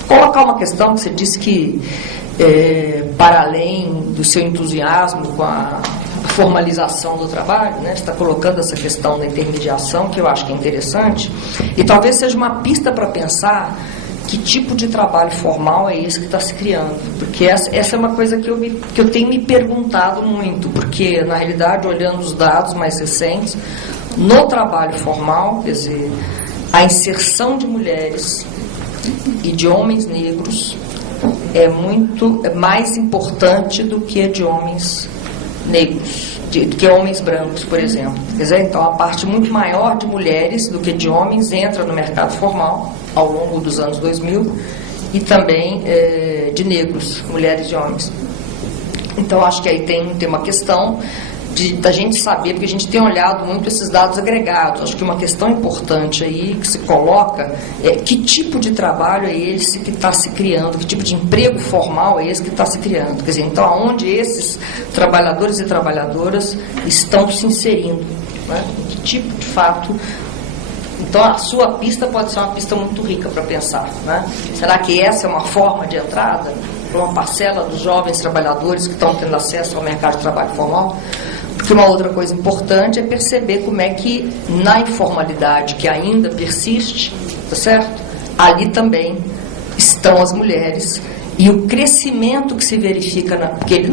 colocar uma questão que você disse que, para além do seu entusiasmo com a formalização do trabalho, né, você está colocando essa questão da intermediação, que eu acho que é interessante, e talvez seja uma pista para pensar que tipo de trabalho formal é esse que está se criando, porque essa é uma coisa que eu tenho me perguntado muito, porque na realidade, olhando os dados mais recentes, no trabalho formal, quer dizer, a inserção de mulheres e de homens negros é mais importante do que a de homens negros, do que homens brancos, por exemplo. Quer dizer, então, a parte muito maior de mulheres do que de homens entra no mercado formal ao longo dos anos 2000 e também de negros, mulheres e homens. Então, acho que aí tem uma questão da gente saber, porque a gente tem olhado muito esses dados agregados. Acho que uma questão importante aí que se coloca é que tipo de trabalho é esse que está se criando, que tipo de emprego formal é esse que está se criando. Quer dizer, então, aonde esses trabalhadores e trabalhadoras estão se inserindo, né? Que tipo de fato. Então, a sua pista pode ser uma pista muito rica para pensar, né? Será que essa é uma forma de entrada para uma parcela dos jovens trabalhadores que estão tendo acesso ao mercado de trabalho formal? Porque uma outra coisa importante é perceber como é que na informalidade que ainda persiste, tá certo? Ali também estão as mulheres e o crescimento que se verifica, porque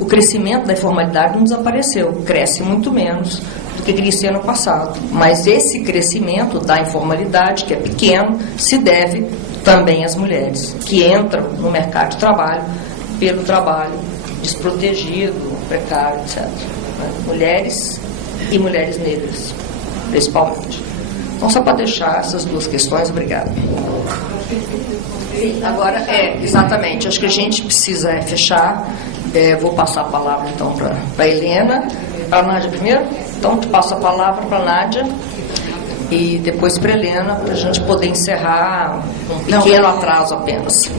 o crescimento da informalidade não desapareceu, cresce muito menos do que crescia no passado. Mas esse crescimento da informalidade, que é pequeno, se deve também às mulheres que entram no mercado de trabalho pelo trabalho desprotegido, precário, etc. Mulheres e mulheres negras, principalmente. Então, só para deixar essas duas questões, obrigada. Agora, exatamente, acho que a gente precisa fechar. Vou passar a palavra, então, para a Helena. Para a Nádia primeiro? Então, te passo a palavra para a Nádia e depois para a Helena, para a gente poder encerrar um pequeno atraso apenas.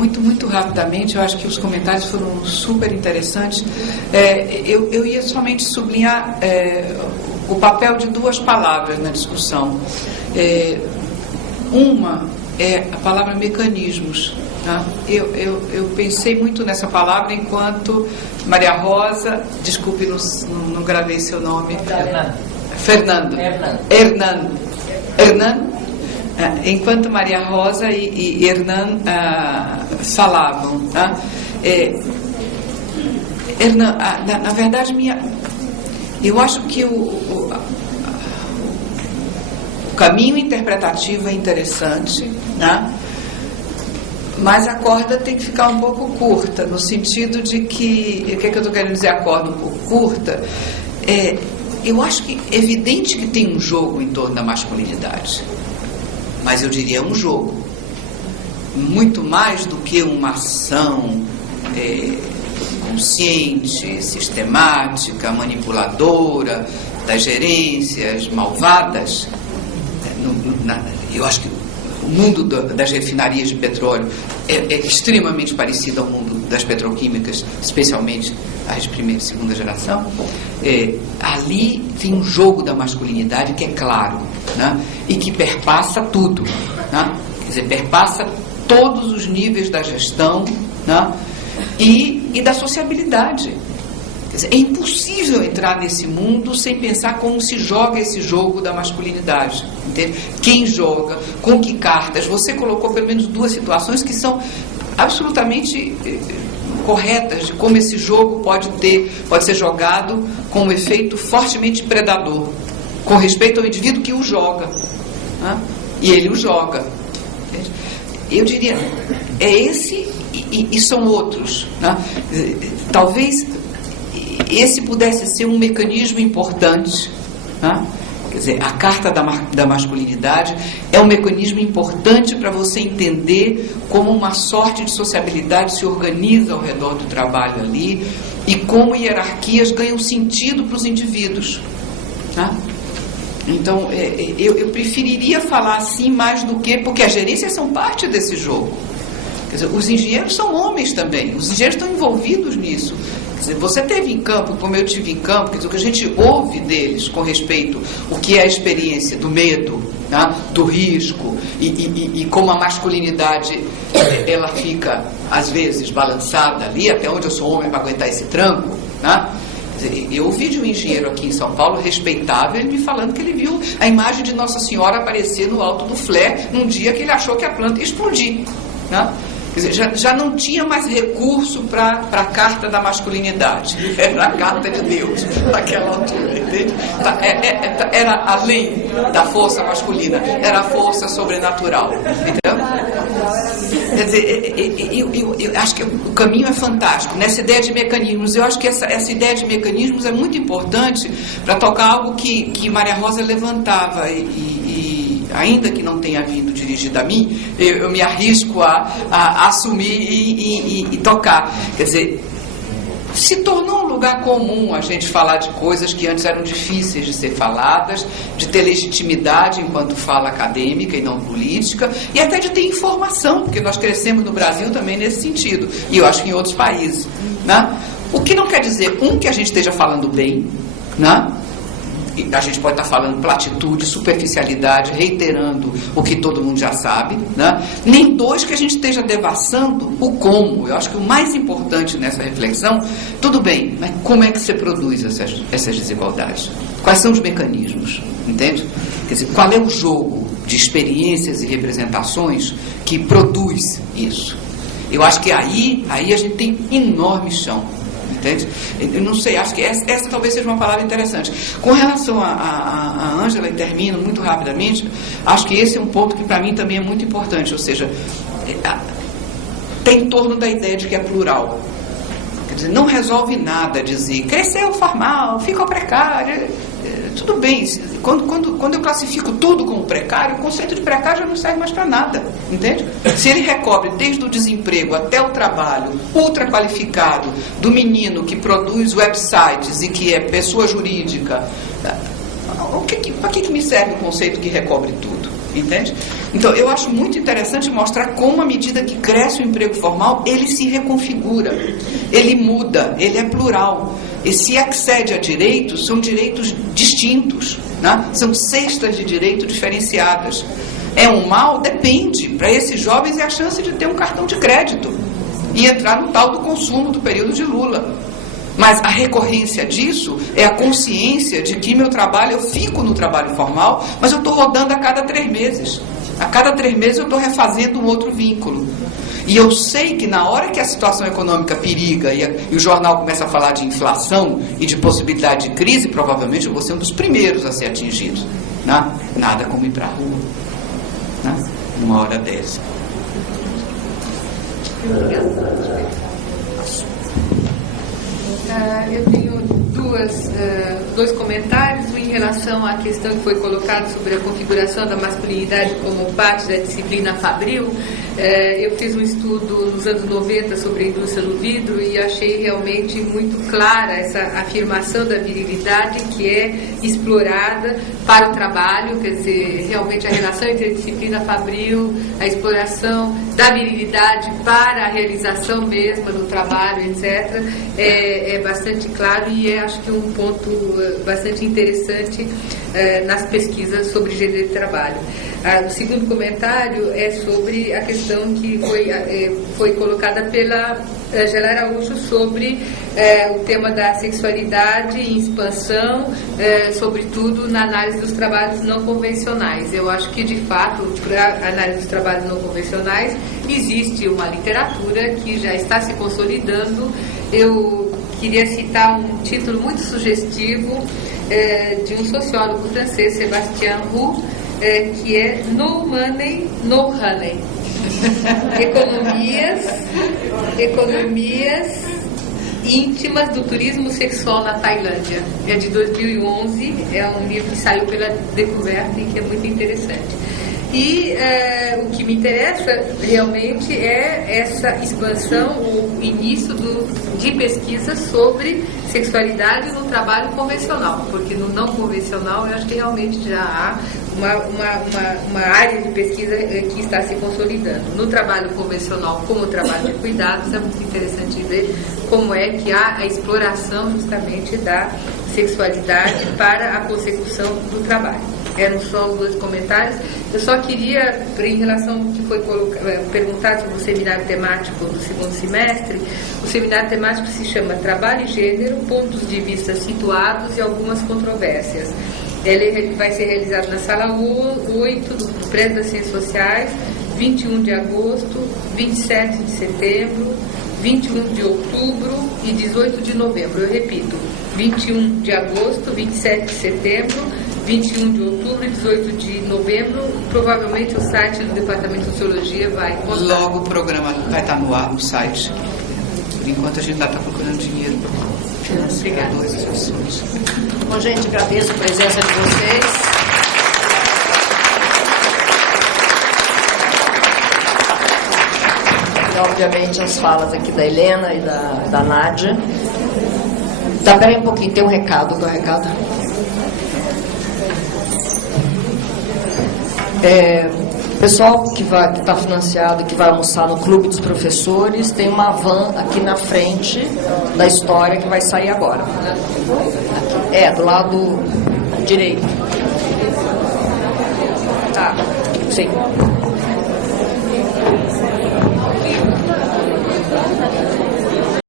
Muito rapidamente, eu acho que os comentários foram super interessantes. Eu ia somente sublinhar o papel de duas palavras na discussão. Uma é a palavra mecanismos. Tá? Eu pensei muito nessa palavra enquanto Maria Rosa, desculpe, não gravei seu nome. Hernando. Enquanto Maria Rosa e Hernan falavam, tá? Hernan, na verdade, eu acho que o caminho interpretativo é interessante, né? Mas a corda tem que ficar um pouco curta, no sentido de que, o que é que eu estou querendo dizer, a corda um pouco curta? Eu acho que é evidente que tem um jogo em torno da masculinidade. Mas eu diria um jogo, muito mais do que uma ação consciente, sistemática, manipuladora das gerências malvadas. Eu acho que o mundo das refinarias de petróleo é extremamente parecido ao mundo das petroquímicas, especialmente as de primeira e segunda geração. Ali tem um jogo da masculinidade que é claro, né? E que perpassa tudo, né? Quer dizer, perpassa todos os níveis da gestão, né? E da sociabilidade. Quer dizer, é impossível entrar nesse mundo sem pensar como se joga esse jogo da masculinidade, entende? Quem joga, com que cartas. Você colocou pelo menos duas situações que são absolutamente corretas de como esse jogo pode ser jogado com um efeito fortemente predador, com respeito ao indivíduo que o joga, né? E ele o joga. Eu diria, é esse e são outros, né? Talvez esse pudesse ser um mecanismo importante, né? Quer dizer, a carta da masculinidade é um mecanismo importante para você entender como uma sorte de sociabilidade se organiza ao redor do trabalho ali e como hierarquias ganham sentido para os indivíduos, né? Então, eu preferiria falar assim mais do que... Porque as gerências são parte desse jogo. Quer dizer, os engenheiros são homens também. Os engenheiros estão envolvidos nisso. Quer dizer, você teve em campo, como eu tive em campo, quer dizer, o que a gente ouve deles com respeito ao que é a experiência do medo, né, do risco e como a masculinidade ela fica, às vezes, balançada ali, até onde eu sou homem para aguentar esse tranco, né? Eu ouvi de um engenheiro aqui em São Paulo, respeitável, ele me falando que ele viu a imagem de Nossa Senhora aparecer no alto do flare num dia que ele achou que a planta ia explodir, né? Quer dizer, já não tinha mais recurso para a carta da masculinidade, era a carta de Deus naquela altura, entende? Era além da força masculina, era a força sobrenatural, entendeu? Quer dizer, eu acho que o caminho é fantástico, nessa ideia de mecanismos. Eu acho que essa ideia de mecanismos é muito importante para tocar algo que Maria Rosa levantava e ainda que não tenha vindo dirigida a mim, eu me arrisco a assumir e tocar. Quer dizer, se tornou um lugar comum a gente falar de coisas que antes eram difíceis de ser faladas, de ter legitimidade enquanto fala acadêmica e não política, e até de ter informação, porque nós crescemos no Brasil também nesse sentido, e eu acho que em outros países, né? O que não quer dizer, que a gente esteja falando bem, né? A gente pode estar falando platitude, superficialidade, reiterando o que todo mundo já sabe, né? Nem dois, que a gente esteja devassando o como. Eu acho que o mais importante nessa reflexão, tudo bem, mas como é que você produz essas desigualdades? Quais são os mecanismos? Entende? Quer dizer, qual é o jogo de experiências e representações que produz isso? Eu acho que aí a gente tem enorme chão. Entende? Eu não sei, acho que essa talvez seja uma palavra interessante. Com relação a Ângela, e termino muito rapidamente, acho que esse é um ponto que para mim também é muito importante, ou seja, tem em torno da ideia de que é plural. Quer dizer, não resolve nada dizer cresceu formal, ficou precário. Tudo bem, quando eu classifico tudo como precário, o conceito de precário já não serve mais para nada, entende? Se ele recobre desde o desemprego até o trabalho ultra qualificado do menino que produz websites e que é pessoa jurídica, para que me serve o conceito que recobre tudo, entende? Então, eu acho muito interessante mostrar como, à medida que cresce o emprego formal, ele se reconfigura, ele muda, ele é plural. E se accede a direitos, são direitos distintos, né? São cestas de direito diferenciadas. É um mal? Depende. Para esses jovens é a chance de ter um cartão de crédito e entrar no tal do consumo do período de Lula. Mas a recorrência disso é a consciência de que meu trabalho, eu fico no trabalho formal, mas eu estou rodando a cada 3 meses. A cada 3 meses eu estou refazendo um outro vínculo. E eu sei que na hora que a situação econômica periga e o jornal começa a falar de inflação e de possibilidade de crise, provavelmente eu vou ser um dos primeiros a ser atingido, né? Nada como ir para a rua, né? Numa hora dessa. Eu tenho dois comentários. Um em relação à questão que foi colocada sobre a configuração da masculinidade como parte da disciplina fabril. Eu fiz um estudo nos anos 90 sobre a indústria do vidro e achei realmente muito clara essa afirmação da virilidade que é explorada para o trabalho, quer dizer, realmente a relação entre a disciplina fabril, a exploração da virilidade para a realização mesma do trabalho, etc., é bastante claro e acho que um ponto bastante interessante nas pesquisas sobre gênero de trabalho. O segundo comentário é sobre a questão que foi colocada pela Angela Araújo sobre o tema da sexualidade em expansão, sobretudo na análise dos trabalhos não convencionais. Eu acho que, de fato, para a análise dos trabalhos não convencionais, existe uma literatura que já está se consolidando. Eu queria citar um título muito sugestivo de um sociólogo francês, Sébastien Roux, que é No Money, No Honey. Economias íntimas do turismo sexual na Tailândia. É de 2011, é um livro que saiu pela Descoberta e que é muito interessante. E o que me interessa realmente é essa expansão, o início de pesquisas sobre sexualidade no trabalho convencional, porque no não convencional eu acho que realmente já há uma área de pesquisa que está se consolidando. No trabalho convencional, como o trabalho de cuidados, é muito interessante ver como é que há a exploração justamente da sexualidade para a consecução do trabalho. Eram só os 2 comentários. Eu só queria, em relação ao que foi perguntado sobre o seminário temático do 2º semestre, o seminário temático se chama Trabalho e Gênero, Pontos de Vista Situados e Algumas Controvérsias. Ele vai ser realizado na Sala 8 do Prédio das Ciências Sociais, 21 de agosto, 27 de setembro, 21 de outubro e 18 de novembro. Eu repito, 21 de agosto, 27 de setembro, 21 de outubro e 18 de novembro, provavelmente o site do Departamento de Sociologia vai postar. Logo o programa vai estar no ar no site. Por enquanto a gente ainda está procurando dinheiro para dois assuntos. Bom, gente, agradeço a presença de vocês. E, obviamente, as falas aqui da Helena e da Nádia. Tá, peraí um pouquinho, tem um recado. Qual é o recado? Pessoal que está financiado, que vai almoçar no Clube dos Professores, tem uma van aqui na frente da história que vai sair agora. Do lado direito. Tá, sim.